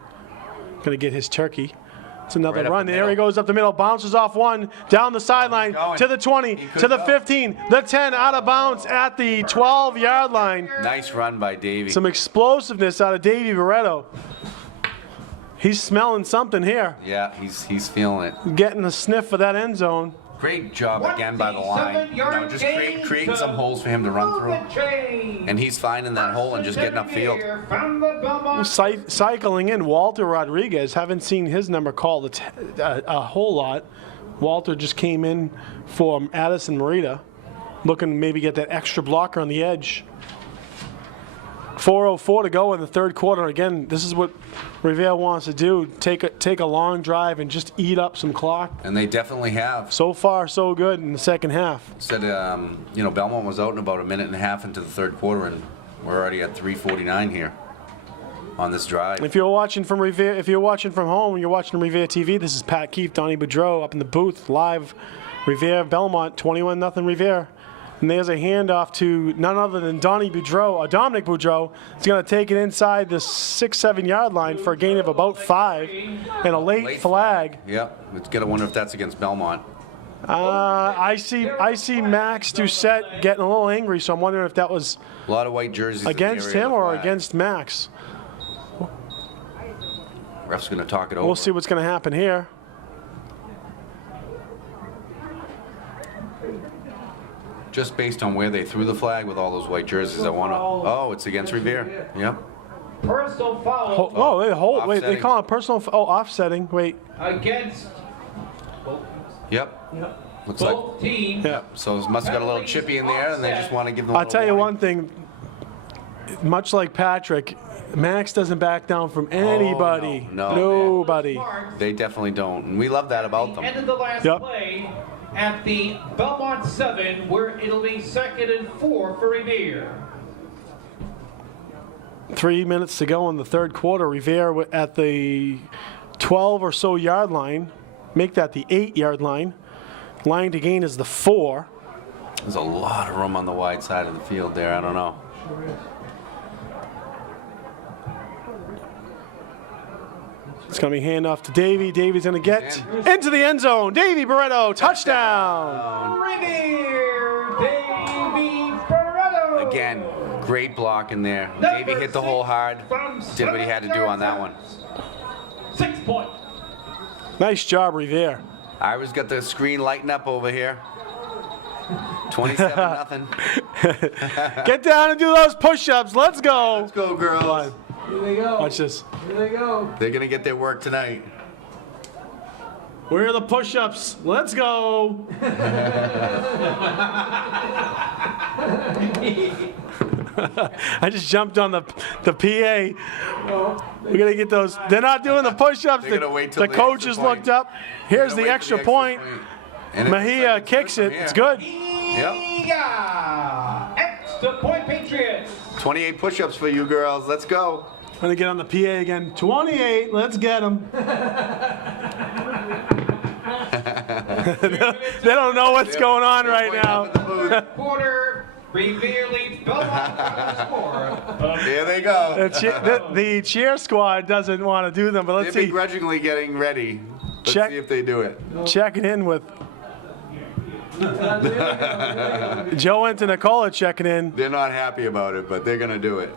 Going to get his turkey. It's another Right up run. the There he middle. goes up the middle, bounces off one, down the sideline, Going. to the 20, He could to the go. 15, the 10, out of bounds at the 12-yard line. Nice run by Davey. Some explosiveness out of Davey Barretto. He's smelling something here. Yeah, he's feeling it. Getting a sniff for that end zone. Great job again by the line. 27-yard Just gain creating to some holes for him to run through. And he's finding that hole and just getting upfield. From the Belmont. Cycling in, Walter Rodriguez. Haven't seen his number called a whole lot. Walter just came in for Addison Marita, looking to maybe get that extra blocker on the edge. 4:04 to go in the third quarter. Again, this is what Revere wants to do. Take a long drive and just eat up some clock. And they definitely have. So far, so good in the second half. Said, Belmont was out in about a minute and a half into the third quarter, and we're already at 3:49 here on this drive. If you're watching from Revere, if you're watching from home, you're watching Revere TV. This is Pat Keefe, Donnie Boudreau up in the booth, live. Revere, Belmont, 21-0 Revere. And there's a handoff to none other than Dominic Boudreau. He's going to take it inside the 6-7 yard line for a gain of about 5 and a late flag. Yep. It's got to wonder if that's against Belmont. I see Max Doucette getting a little angry, so I'm wondering if that was A lot of white jerseys against him or against Max. Ref's going to talk it over. We'll see what's going to happen here. Just based on where they threw the flag with all those white jerseys, I want to. Oh, it's against Revere. Yep. Personal foul Wait, they call it personal. Offsetting. Wait. against Yep. Looks like. both teams. Yeah. So it must have got a little chippy in there, and they just want to give them. I'll tell you one thing. Much like Patrick, Max doesn't back down from anybody. no. Nobody. They definitely don't, and we love that about End them. of the last Yep. play at the Belmont 7, where it'll be 2nd and 4 for Revere. 3 minutes to go in the third quarter. Revere at the 12 or so yard line. Make that the 8 yard line. Line to gain is the 4. There's a lot of room on the wide side of the field there. I don't know. It's going to be handoff to Davey. Davey's going to get into the end zone. Davey Barretto, touchdown. Revere, Davey Barretto. Again, great block in there. Davey hit the hole hard. Did what he had to do on that one. 6 point. Nice job, Revere. Ira's got the screen lighting up over here. 27-0. Get down and do those push-ups. Let's go. Let's go, girls. Here they go. Watch this. Here they go. They're going to get their work tonight. Where are the push-ups? Let's go. I just jumped on the PA. We're going to get those. They're not doing the push-ups. They're gonna wait till The the coaches extra point. looked up. Here's Gonna the wait for extra point. And it looks Mejia like it's kicks good it. from here. It's good. Yep. Yeah. Extra point, Patriots. 28 push-ups for you girls. Let's go. I'm going to get on the PA again. 28. Let's get them. They don't know what's going on right now. Quarter, Revere leads Belmont by the score. Here they go. The cheer squad doesn't want to do them, but let's They're see. begrudgingly getting ready. Let's Check. see if they do it. Checking in with Joe and Nicola checking in. They're not happy about it, but they're going to do it.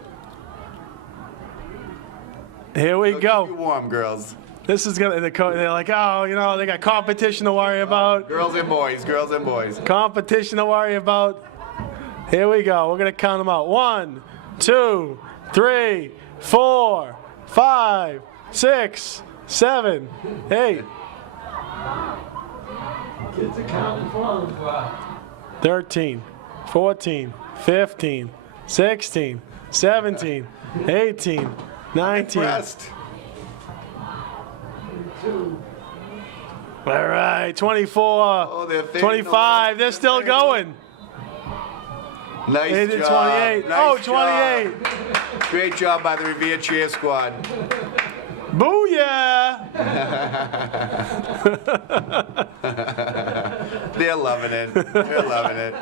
Here we So keep you go. warm, girls. This is gonna. They're like, oh, you know, they got competition to worry about. Girls and boys, girls and boys. Competition to worry about. Here we go. We're gonna count them out. 1, 2, 3, 4, 5, 6, 7, 8. Kids are counting for them. 13, 14, 15, 16, 17, 18, 19. Impressed. All right, 24, Oh, they're fading 25. along. They're still going. Nice They did job. 28. Nice Oh, job. 28. Great job by the Revere cheer squad. Booyah! They're loving it. They're loving it.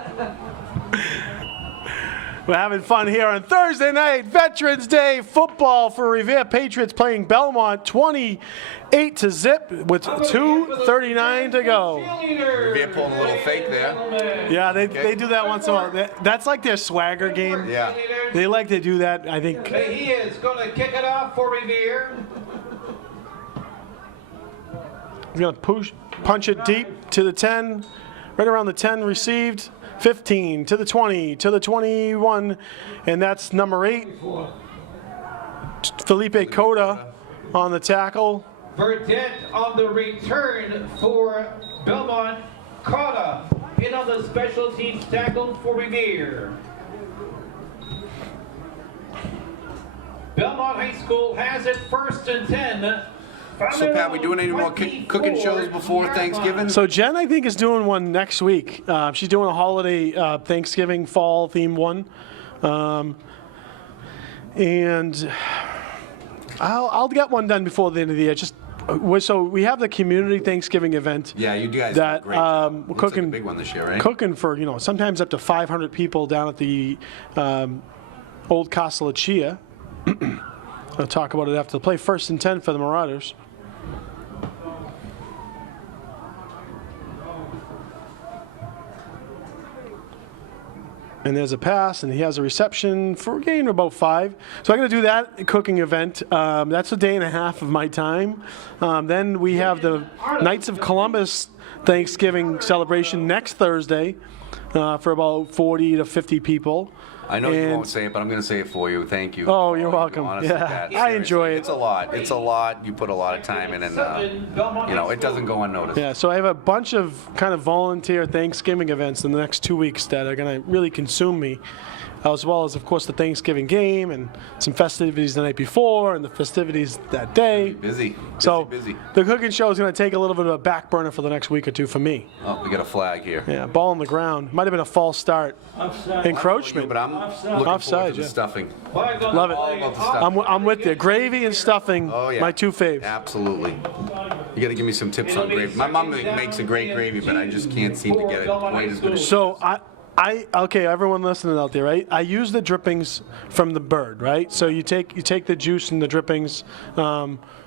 We're having fun here on Thursday night, Veterans Day football for Revere Patriots playing Belmont 28-0 with 2:39 to go. Revere pulling a little fake there. Yeah, they do that once in a while. That's like their swagger game. Yeah. They like to do that, I think. He is going to kick it off for Revere. He's going to punch it deep to the 10, right around the 10 received. 15 to the 20 to the 21, and that's number 8. Felipe Cota on the tackle. Burdette on the return for Belmont. Cotta in on the special teams tackle for Revere. Belmont High School has it 1st and 10. So, Pat, we doing any more cooking shows before Thanksgiving? So Jen, I think, is doing one next week. She's doing a holiday Thanksgiving fall themed one, and I'll get one done before the end of the year. Just So we have the community Thanksgiving event. Yeah, you guys That, did a great job. we're Looks like cooking- a big one this year, right? Cooking for, sometimes up to 500 people down at the Old Castle of Chia. I'll talk about it after the play. 1st and 10 for the Marauders. And there's a pass, and he has a reception for a gain of about 5. So I'm going to do that cooking event. That's a day and a half of my time. Then we have the Knights of Columbus Thanksgiving celebration next Thursday for about 40 to 50 people. I know you And- won't say it, but I'm going to say it for you. Thank you. Oh, you're welcome. Honestly, Yeah, Pat, I enjoy seriously, it. It's a lot. It's a lot. You put a lot of time in, and it doesn't go unnoticed. Yeah, so I have a bunch of kind of volunteer Thanksgiving events in the next 2 weeks that are going to really consume me, as well as, of course, the Thanksgiving game and some festivities the night before and the festivities that day. Busy. So busy. the cooking show is going to take a little bit of a back burner for the next week or two for me. Oh, we got a flag here. Yeah, ball on the ground. Might have been a false start. Encroachment. But I'm looking Offside, forward to the yeah. stuffing. Love it. All about the stuffing. I'm with you. Gravy and stuffing, Oh, yeah. my two faves. Absolutely. You got to give me some tips on gravy. My mom makes a great gravy, but I just can't seem to get it quite as good as So okay, everyone listening out there, right? I use the drippings from the bird, right? So you take the juice and the drippings.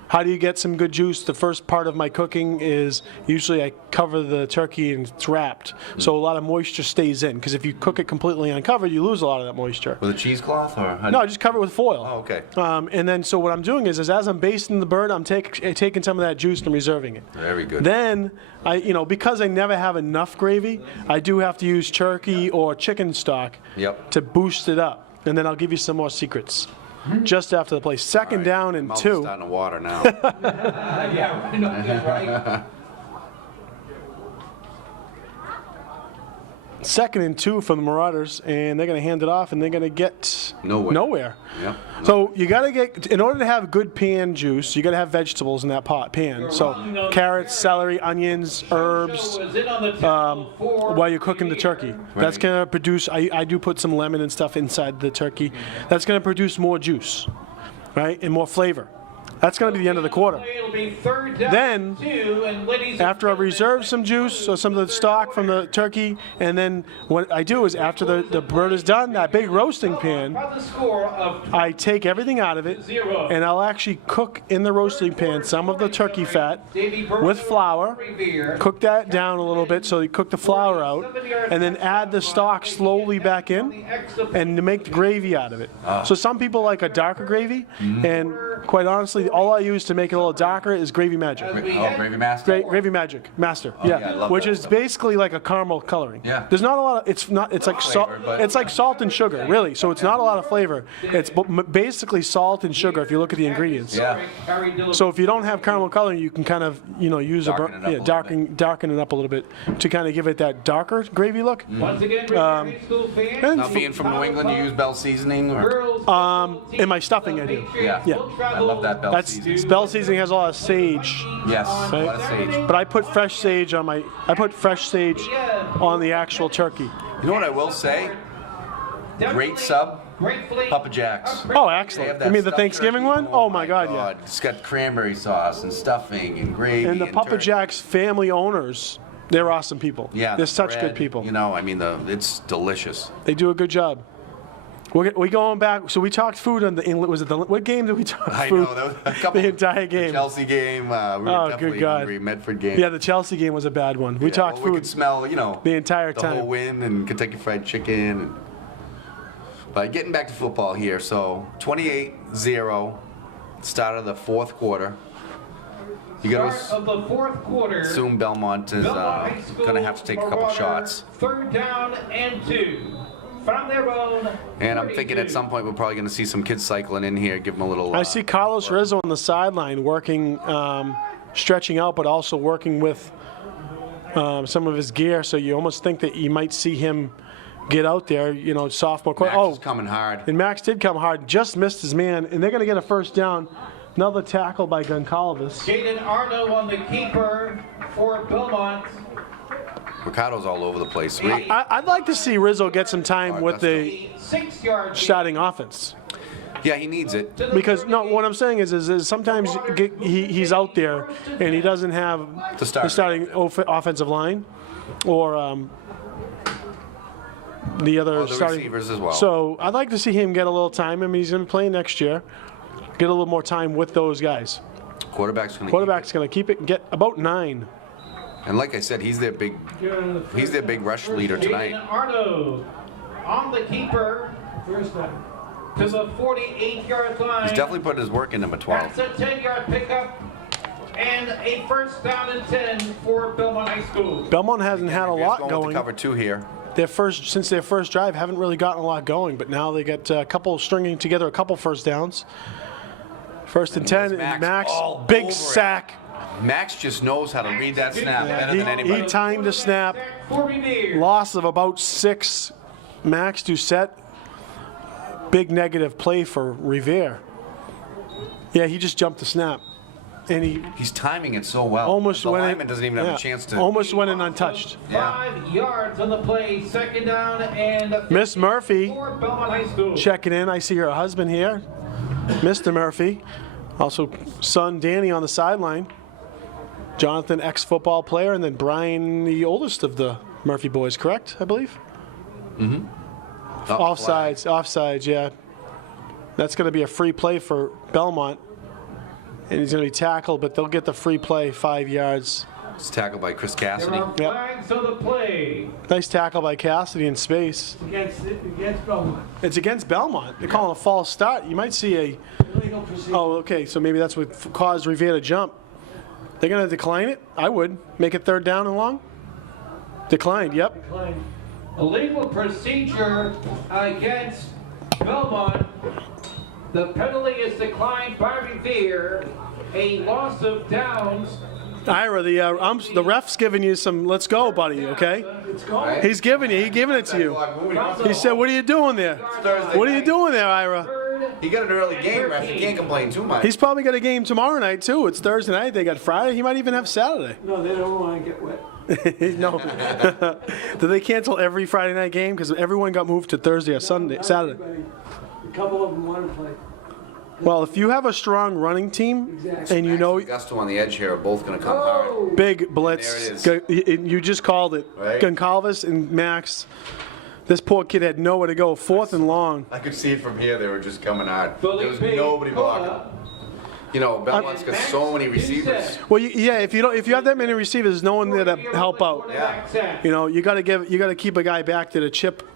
How do you get some good juice? The first part of my cooking is usually I cover the turkey and it's wrapped, so a lot of moisture stays in. Because if you cook it completely uncovered, you lose a lot of that moisture. with a cheesecloth or No, I just cover it with foil. Oh, okay. And then so what I'm doing is as I'm basting the bird, I'm taking some of that juice and reserving it. Very good. Then because I never have enough gravy, I do have to use turkey or chicken stock Yep. to boost it up. And then I'll give you some more secrets just after the play. Second down and Mouth's 2. starting to water now. Yeah, I know that's right. Second and 2 from the Marauders, and they're going to hand it off, and they're going to get Nowhere. Yeah. So you got to get, in order to have good pan juice, you got to have vegetables in that pan. So carrots, celery, onions, herbs, while you're cooking the turkey. That's going to produce, I do put some lemon and stuff inside the turkey. That's going to produce more juice, right, and more flavor. That's going to be the end of the quarter. Then, after I reserve some juice or some of the stock from the turkey, and then what I do is after the bird is done, that big roasting pan, I take everything out of it, and I'll actually cook in the roasting pan some of the turkey fat with flour, cook that down a little bit so you cook the flour out, and then add the stock slowly back in, and to make the gravy out of it. So some people like a darker gravy, and quite honestly, all I use to make it a little darker is Gravy Magic. Oh, Gravy Master? Gravy Magic Master, yeah, I love which that is stuff. basically like a caramel coloring. Yeah. There's not a lot of, it's like salt, flavor, but- it's like salt and sugar, really. So it's not a lot of flavor. It's basically salt and sugar if you look at the ingredients. Yeah. So if you don't have caramel coloring, you can kind of, use Darken it up a little bit. darken it up a little bit to kind of give it that darker gravy look. Once again, High School fans, And Now, being from New England, you use Bell seasoning? Or? in my stuffing I do. Yeah. Yeah. I love that Bell That's seasoning. Bell seasoning has a lot of sage. Yes, a lot of sage. But I put fresh sage on the actual turkey. You know what I will say? Great sub, gratefully Papa Jack's. Oh, They have excellent. that You mean the stuffed Thanksgiving turkey. one? Oh my God, yeah. It's got cranberry sauce and stuffing and gravy. And the Papa turkey. Jack's family owners, they're awesome people. Yeah, They're the such bread, good people. It's delicious. They do a good job. We going back. So we talked food on what game did we talk I food? know, there was a couple. The entire The game. Chelsea game. We were Oh, definitely good God. hungry. Medford game. Yeah, the Chelsea game was a bad one. We talked We food. could smell, the entire the time. whole win and Kentucky Fried Chicken. But getting back to football here, so 28-0, start of the fourth quarter. You got start of the fourth quarter. to assume Belmont is Belmont High School going to have to take a couple Marauder, shots. 3rd down and 2 from their own. And I'm thinking at 32. some point we're probably going to see some kids cycling in here, give them a little. I see Carlos work. Rizzo on the sideline working, stretching out, but also working with some of his gear. So you almost think that you might see him get out there, sophomore. Max is coming hard. And Max did come hard, just missed his man, and they're going to get a first down. Another tackle by Goncalves. Jaden Arno on the keeper for Belmont. Ricardo's all over the place. I'd like to see Rizzo get some time with the 6-yard starting offense. Yeah, he needs it. Because, no, what I'm saying is sometimes he's out there and he doesn't have To start. the starting offensive line or the other Or the starting receivers as well. So I'd like to see him get a little time. I mean, he's going to play next year. Get a little more time with those guys. Quarterback's going to Quarterback's going to keep it and get about 9. And like I said, he's their big rush leader tonight. Jaden Arno on the keeper First time. to the 48-yard line. He's definitely put his work in number 12. That's a 10-yard pickup and a first down and 10 for Belmont High School. Belmont hasn't had a Reviere's lot with going. the cover 2 here. Since their first drive, haven't really gotten a lot going, but now they got a couple stringing together a couple first downs. First and 10, Max Max all big over it. sack. Max just knows how to read that snap better than He anybody. timed the snap. For Revere. Loss of about 6. Max Doucette. Big negative play for Revere. Yeah, he just jumped the snap, and he He's timing it so well. almost the went lineman in. doesn't even have yeah, a chance to. Almost went in untouched. Yeah. 5 yards on the play, second down and Miss Murphy for Belmont High School. checking in. I see her husband here, Mr. Murphy. Also, son Danny on the sideline. Jonathan, ex-football player, and then Brian, the oldest of the Murphy boys, correct, I believe? Offsides, yeah. That's going to be a free play for Belmont. And he's going to be tackled, but they'll get the free play, 5 yards. It's tackled by Chris There Cassidy. are flags on the play. Nice tackle by Cassidy in space. Against Belmont. It's against Belmont. They're calling a false start. You might see a... Illegal procedure. Oh, okay, so maybe that's what caused Revere to jump. They're going to decline it? I would. Make it third down and long? Declined, yep. Klein. Illegal procedure against Belmont. The penalty is declined by Revere. A loss of downs. Ira, the ref's giving you some, let's go, buddy, okay? It's gone. He's giving it to you. He said, what are you doing there? What are you doing there, Ira? He got an early game, ref. You can't complain too much. He's probably got a game tomorrow night, too. It's Thursday night. They got Friday. He might even have Saturday. No, they don't want to get wet. No. Did they cancel every Friday night game? Because everyone got moved to Thursday or Saturday. Everybody. A couple of them want to play. Well, if you have a strong running team Exactly. and you know Gusto on the edge here are both going to come hard. big blitz, There you just called it. Right. Goncalves and Max. This poor kid had nowhere to go. 4th and long. I could see it from here. They were just coming hard. Felipe There was nobody blocking. You know, Belmont's got so many receivers. Well, yeah, if you have that many receivers, there's no one there to help out. Yeah. You know, you got to keep a guy back there to chip.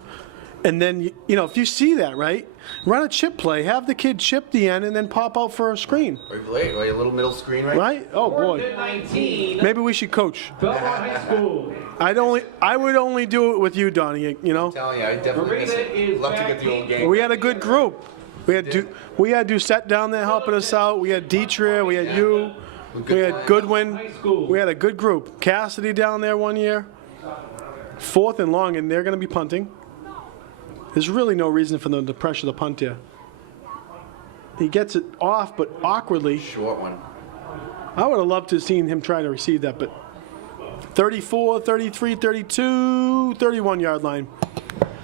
And then, you know, if you see that, right, run a chip play, have the kid chip the end, and then pop out for a screen, Right, a little middle screen, right? right? Oh boy, 19. maybe we should coach. Belmont High School. I would only do it with you, Donnie. You know, I'm telling you, I definitely miss it. Love to get the old game. we had a good group. We had Doucette down there helping us out. We had Dietrich. We had you. We had Goodwin. High School. We had a good group. Cassidy down there one year. 4th and long, and they're going to be punting. There's really no reason for them to pressure the punt here. He gets it off, but awkwardly. Short one. I would have loved to have seen him try to receive that, but 34, 33, 32, 31-yard line.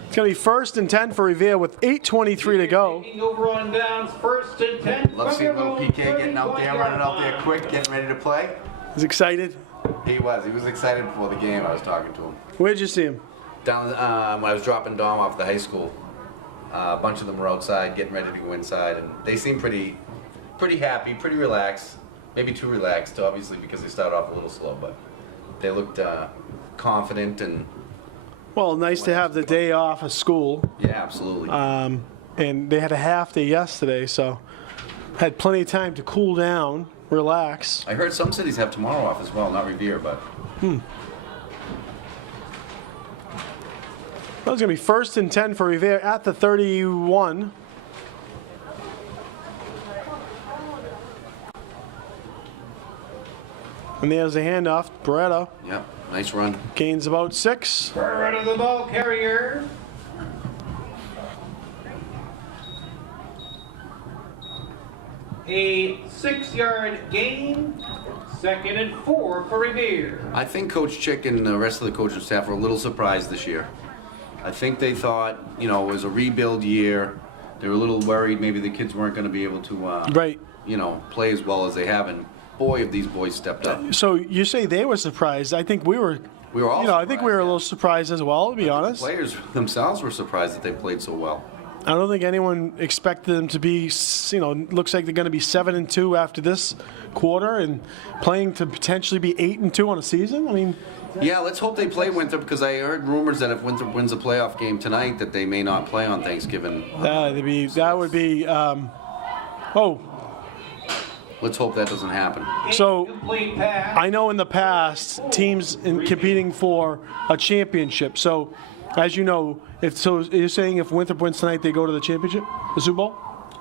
It's going to be 1st and 10 for Revere with 8:23 to go. Taking over on downs, 1st and 10. Love seeing little PK getting out there, running out there quick, getting ready to play. He's excited. He was excited before the game. I was talking to him. Where'd you see him? Down when I was dropping Dom off the high school, a bunch of them were outside getting ready to go inside, and they seemed pretty happy, pretty relaxed. Maybe too relaxed, obviously, because they started off a little slow, but they looked confident and. Well, nice to have the day off of school. Yeah, absolutely. And they had a half day yesterday, so had plenty of time to cool down, relax. I heard some cities have tomorrow off as well, not Revere, but. That was going to be 1st and 10 for Revere at the 31. And there's a handoff. Beretta Yep, nice run. gains about 6. Beretta the ball carrier. A 6-yard gain. 2nd and 4 for Revere. I think Coach Chick and the rest of the coaching staff were a little surprised this year. I think they thought, you know, it was a rebuild year. They were a little worried maybe the kids weren't going to be able to, Right. you know, play as well as they have, and boy, have these boys stepped up. So you say they were surprised. I think we were. We were all You know, I think we were a little surprised as well, to be honest. The players themselves were surprised that they played so well. I don't think anyone expected them to be, you know, looks like they're going to be 7-2 after this quarter and playing to potentially be 8-2 on a season. I mean, Yeah, let's hope they play Winthrop, because I heard rumors that if Winthrop wins a playoff game tonight, that they may not play on Thanksgiving. that would be. Oh, Let's hope that doesn't happen. so Incomplete pass. I know in the past teams in competing for a championship. So, as you know, you're saying if Winthrop wins tonight, they go to the championship, the Super Bowl.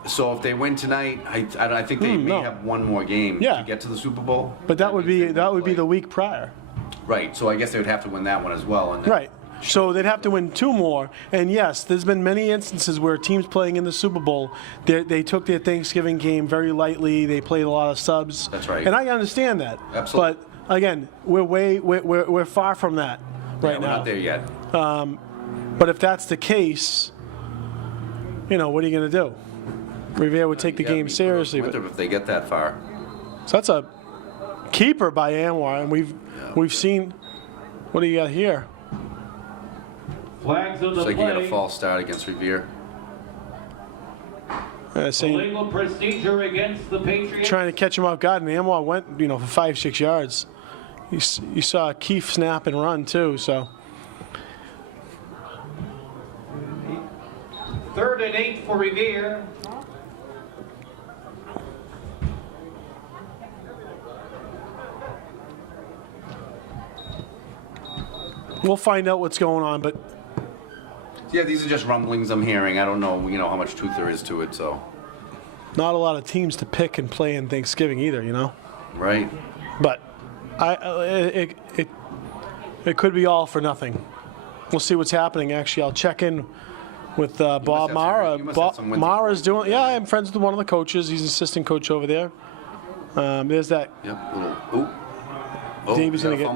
So if they win tonight, I think they may no. have one more game Yeah. to get to the Super Bowl. But that would be play. the week prior. Right, so I guess they would have to win that one as well. And then- Right. So they'd have to win 2 more. And yes, there's been many instances where teams playing in the Super Bowl, they took their Thanksgiving game very lightly. They played a lot of subs. That's right. And I understand that. Absolutely. But again, we're far from that Yeah, right we're now. not there yet. But if that's the case, you know, what are you going to do? Revere would take the Yeah, game we put seriously. But, Winthrop if they get that far. so that's a keeper by Anwar, and we've seen. What do you got here? Flags on Looks the like you got a play. false start against Revere. Saying Illegal procedure against the Patriots. trying to catch him off guard, and Anwar went, you know, for 5-6 yards. You saw Keefe snap and run too. So 3rd and 8 for Revere. we'll find out what's going on. But Yeah, these are just rumblings I'm hearing. I don't know, you know, how much truth there is to it. So, not a lot of teams to pick and play in Thanksgiving either, you know. right. But it could be all for nothing. We'll see what's happening. Actually, I'll check in with Bob have some- Mara. you must have some Winthrop Mara's boys. doing. Yeah, I'm friends with one of the coaches. He's an assistant coach over there. There's that. Yep. Little. Ooh. Oh, Davy's is that gonna a get-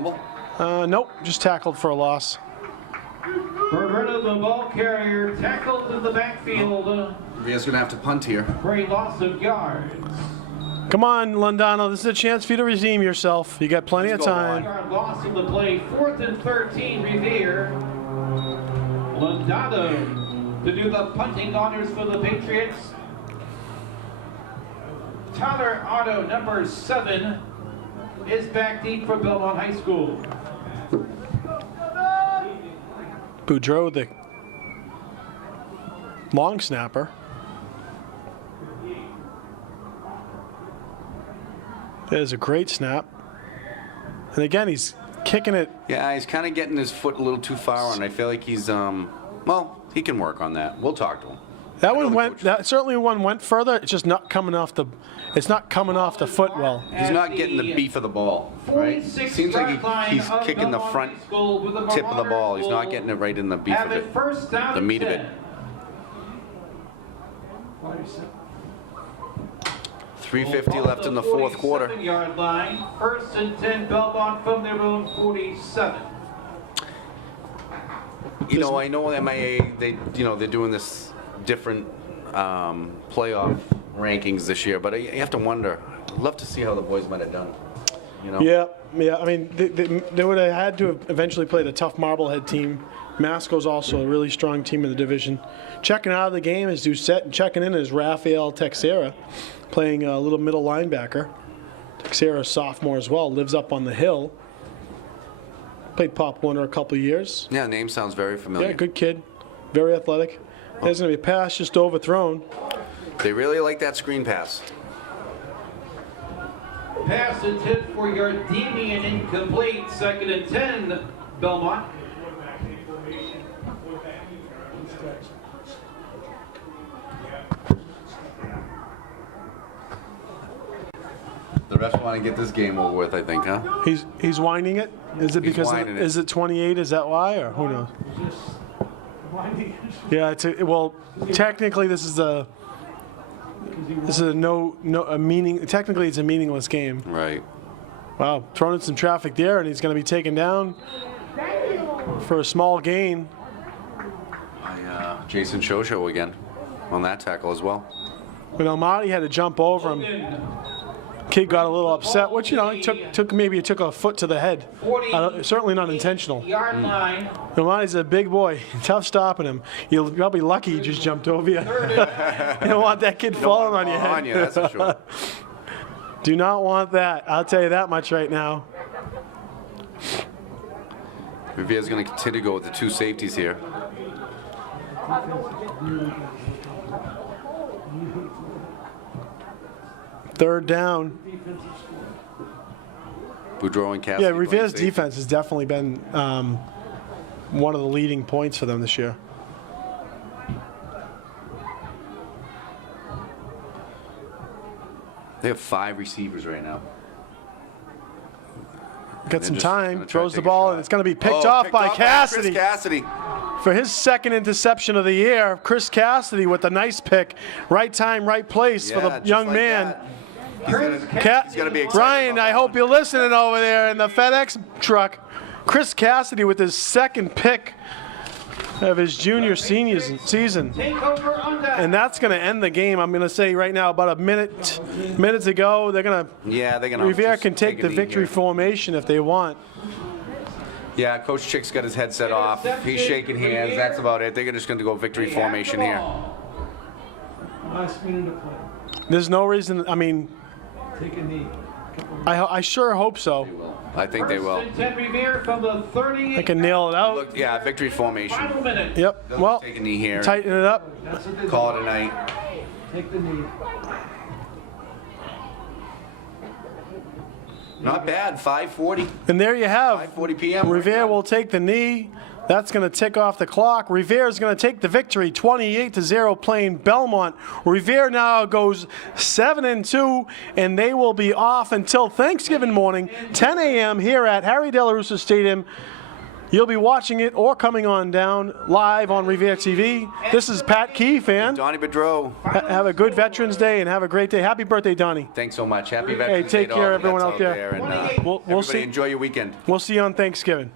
fumble? Nope, just tackled for a loss. Roberto, the ball carrier, tackled in the backfield Revere's gonna have to punt here. for a loss of yards. Come on, Londano. This is a chance for you to redeem yourself. You got plenty of Let's go, time. Yard loss of the play, 4th and 13, Revere. Londado to do the punting honors for the Patriots. Tyler Otto, number 7, is back deep for Belmont High School. Boudreau, the long snapper. There's a great snap. And again, he's kicking it. Yeah, he's kind of getting his foot a little too far on. I feel like he's well, he can work on that. We'll talk to him. That one the went. coach. That certainly one went further. It's just not coming off the. It's not coming off the foot well. He's not getting the beef of the ball, right? Seems like he's kicking the front tip of the ball. He's not getting it right in the beef of it, First down the meat of it. 3:50 left in the fourth quarter. 47-yard line. 1st and 10, Belmont from their own 47. You know, I know MIA, they're doing this different playoff rankings this year, but you have to wonder. I'd love to see how the boys might have done. You know? Yeah. I mean, they would have had to have eventually played a tough Marblehead team. Masco's also a really strong team in the division. Checking out of the game is Doucette, and checking in is Rafael Texera, playing a little middle linebacker. Texera, sophomore as well, lives up on the hill. Played Pop Warner a couple of years. Yeah, name sounds very familiar. Yeah, good kid, very athletic. There's going to be a pass just overthrown. They really like that screen pass. Pass intended for Yardini and incomplete. 2nd and 10, Belmont. The refs want to get this game over with, I think, huh? He's winding it. Is it He's because winding it. is it 28? Is that why, or who knows? Yeah, well, technically this is a meaning. Technically, it's a meaningless game. Right. Wow, thrown in some traffic there, and he's going to be taken down for a small gain. Jason Shosho again. on that tackle as well. When Almaty had to jump over him, kid got a little upset, which, you know, he took maybe a foot to the head. Certainly not intentional. Yard line. Almaty's a big boy. Tough stopping him. You're probably lucky he just jumped over you. You don't want that kid falling on your head. On you, that's for sure. Do not want that. I'll tell you that much right now. Rivier's going to continue to go with the 2 safeties here. Third down. Boudreaux and Cassidy. Yeah, playing Rivier's safety. defense has definitely been one of the leading points for them this year. They have 5 receivers right now. Got some just time, gonna try throws to the take a ball, shot. and it's going to be picked Oh, off picked by Chris Cassidy Cassidy. for his second interception of the year. Chris Cassidy with a nice pick. Right time, right place for the Yeah, just young like man. that. He's gonna be excited Brian, about I that hope one. you're listening over there in the FedEx truck. Chris Cassidy with his second pick of his senior season. Take over on that. And that's going to end the game. I'm going to say right now, about minutes to go. They're going to. Yeah, they're going to. Rivera can take the victory formation if they want. Yeah, Coach Chick's got his headset off. He's shaking hands. That's about it. They're just going to go victory formation here. Last minute of play. There's no reason. I mean, Take a knee. I sure hope so. I think they will. First and 10 Revere from the 38. They can nail it out. Look, yeah, victory formation. Final minute. Yep. They'll Well, take a knee here. tighten it up. That's what they Call do. it a night. Take the knee. Not bad. 5:40. And there you have. 5:40 p.m. Rivera will take the knee. That's going to tick off the clock. Rivera is going to take the victory, 28-0, playing Belmont. Rivera now goes 7-2, and they will be off until Thanksgiving morning, 10 a.m. here at Harry De La Russa Stadium. You'll be watching it or coming on down live on Rivera TV. This is Pat Key, fan. Donnie Boudreaux. Have a good Veterans Day and have a great day. Happy birthday, Donnie. Thanks so much. Happy Veterans Day take to all care, the everyone vets out there. And We'll everybody see. enjoy your weekend. We'll see you on Thanksgiving.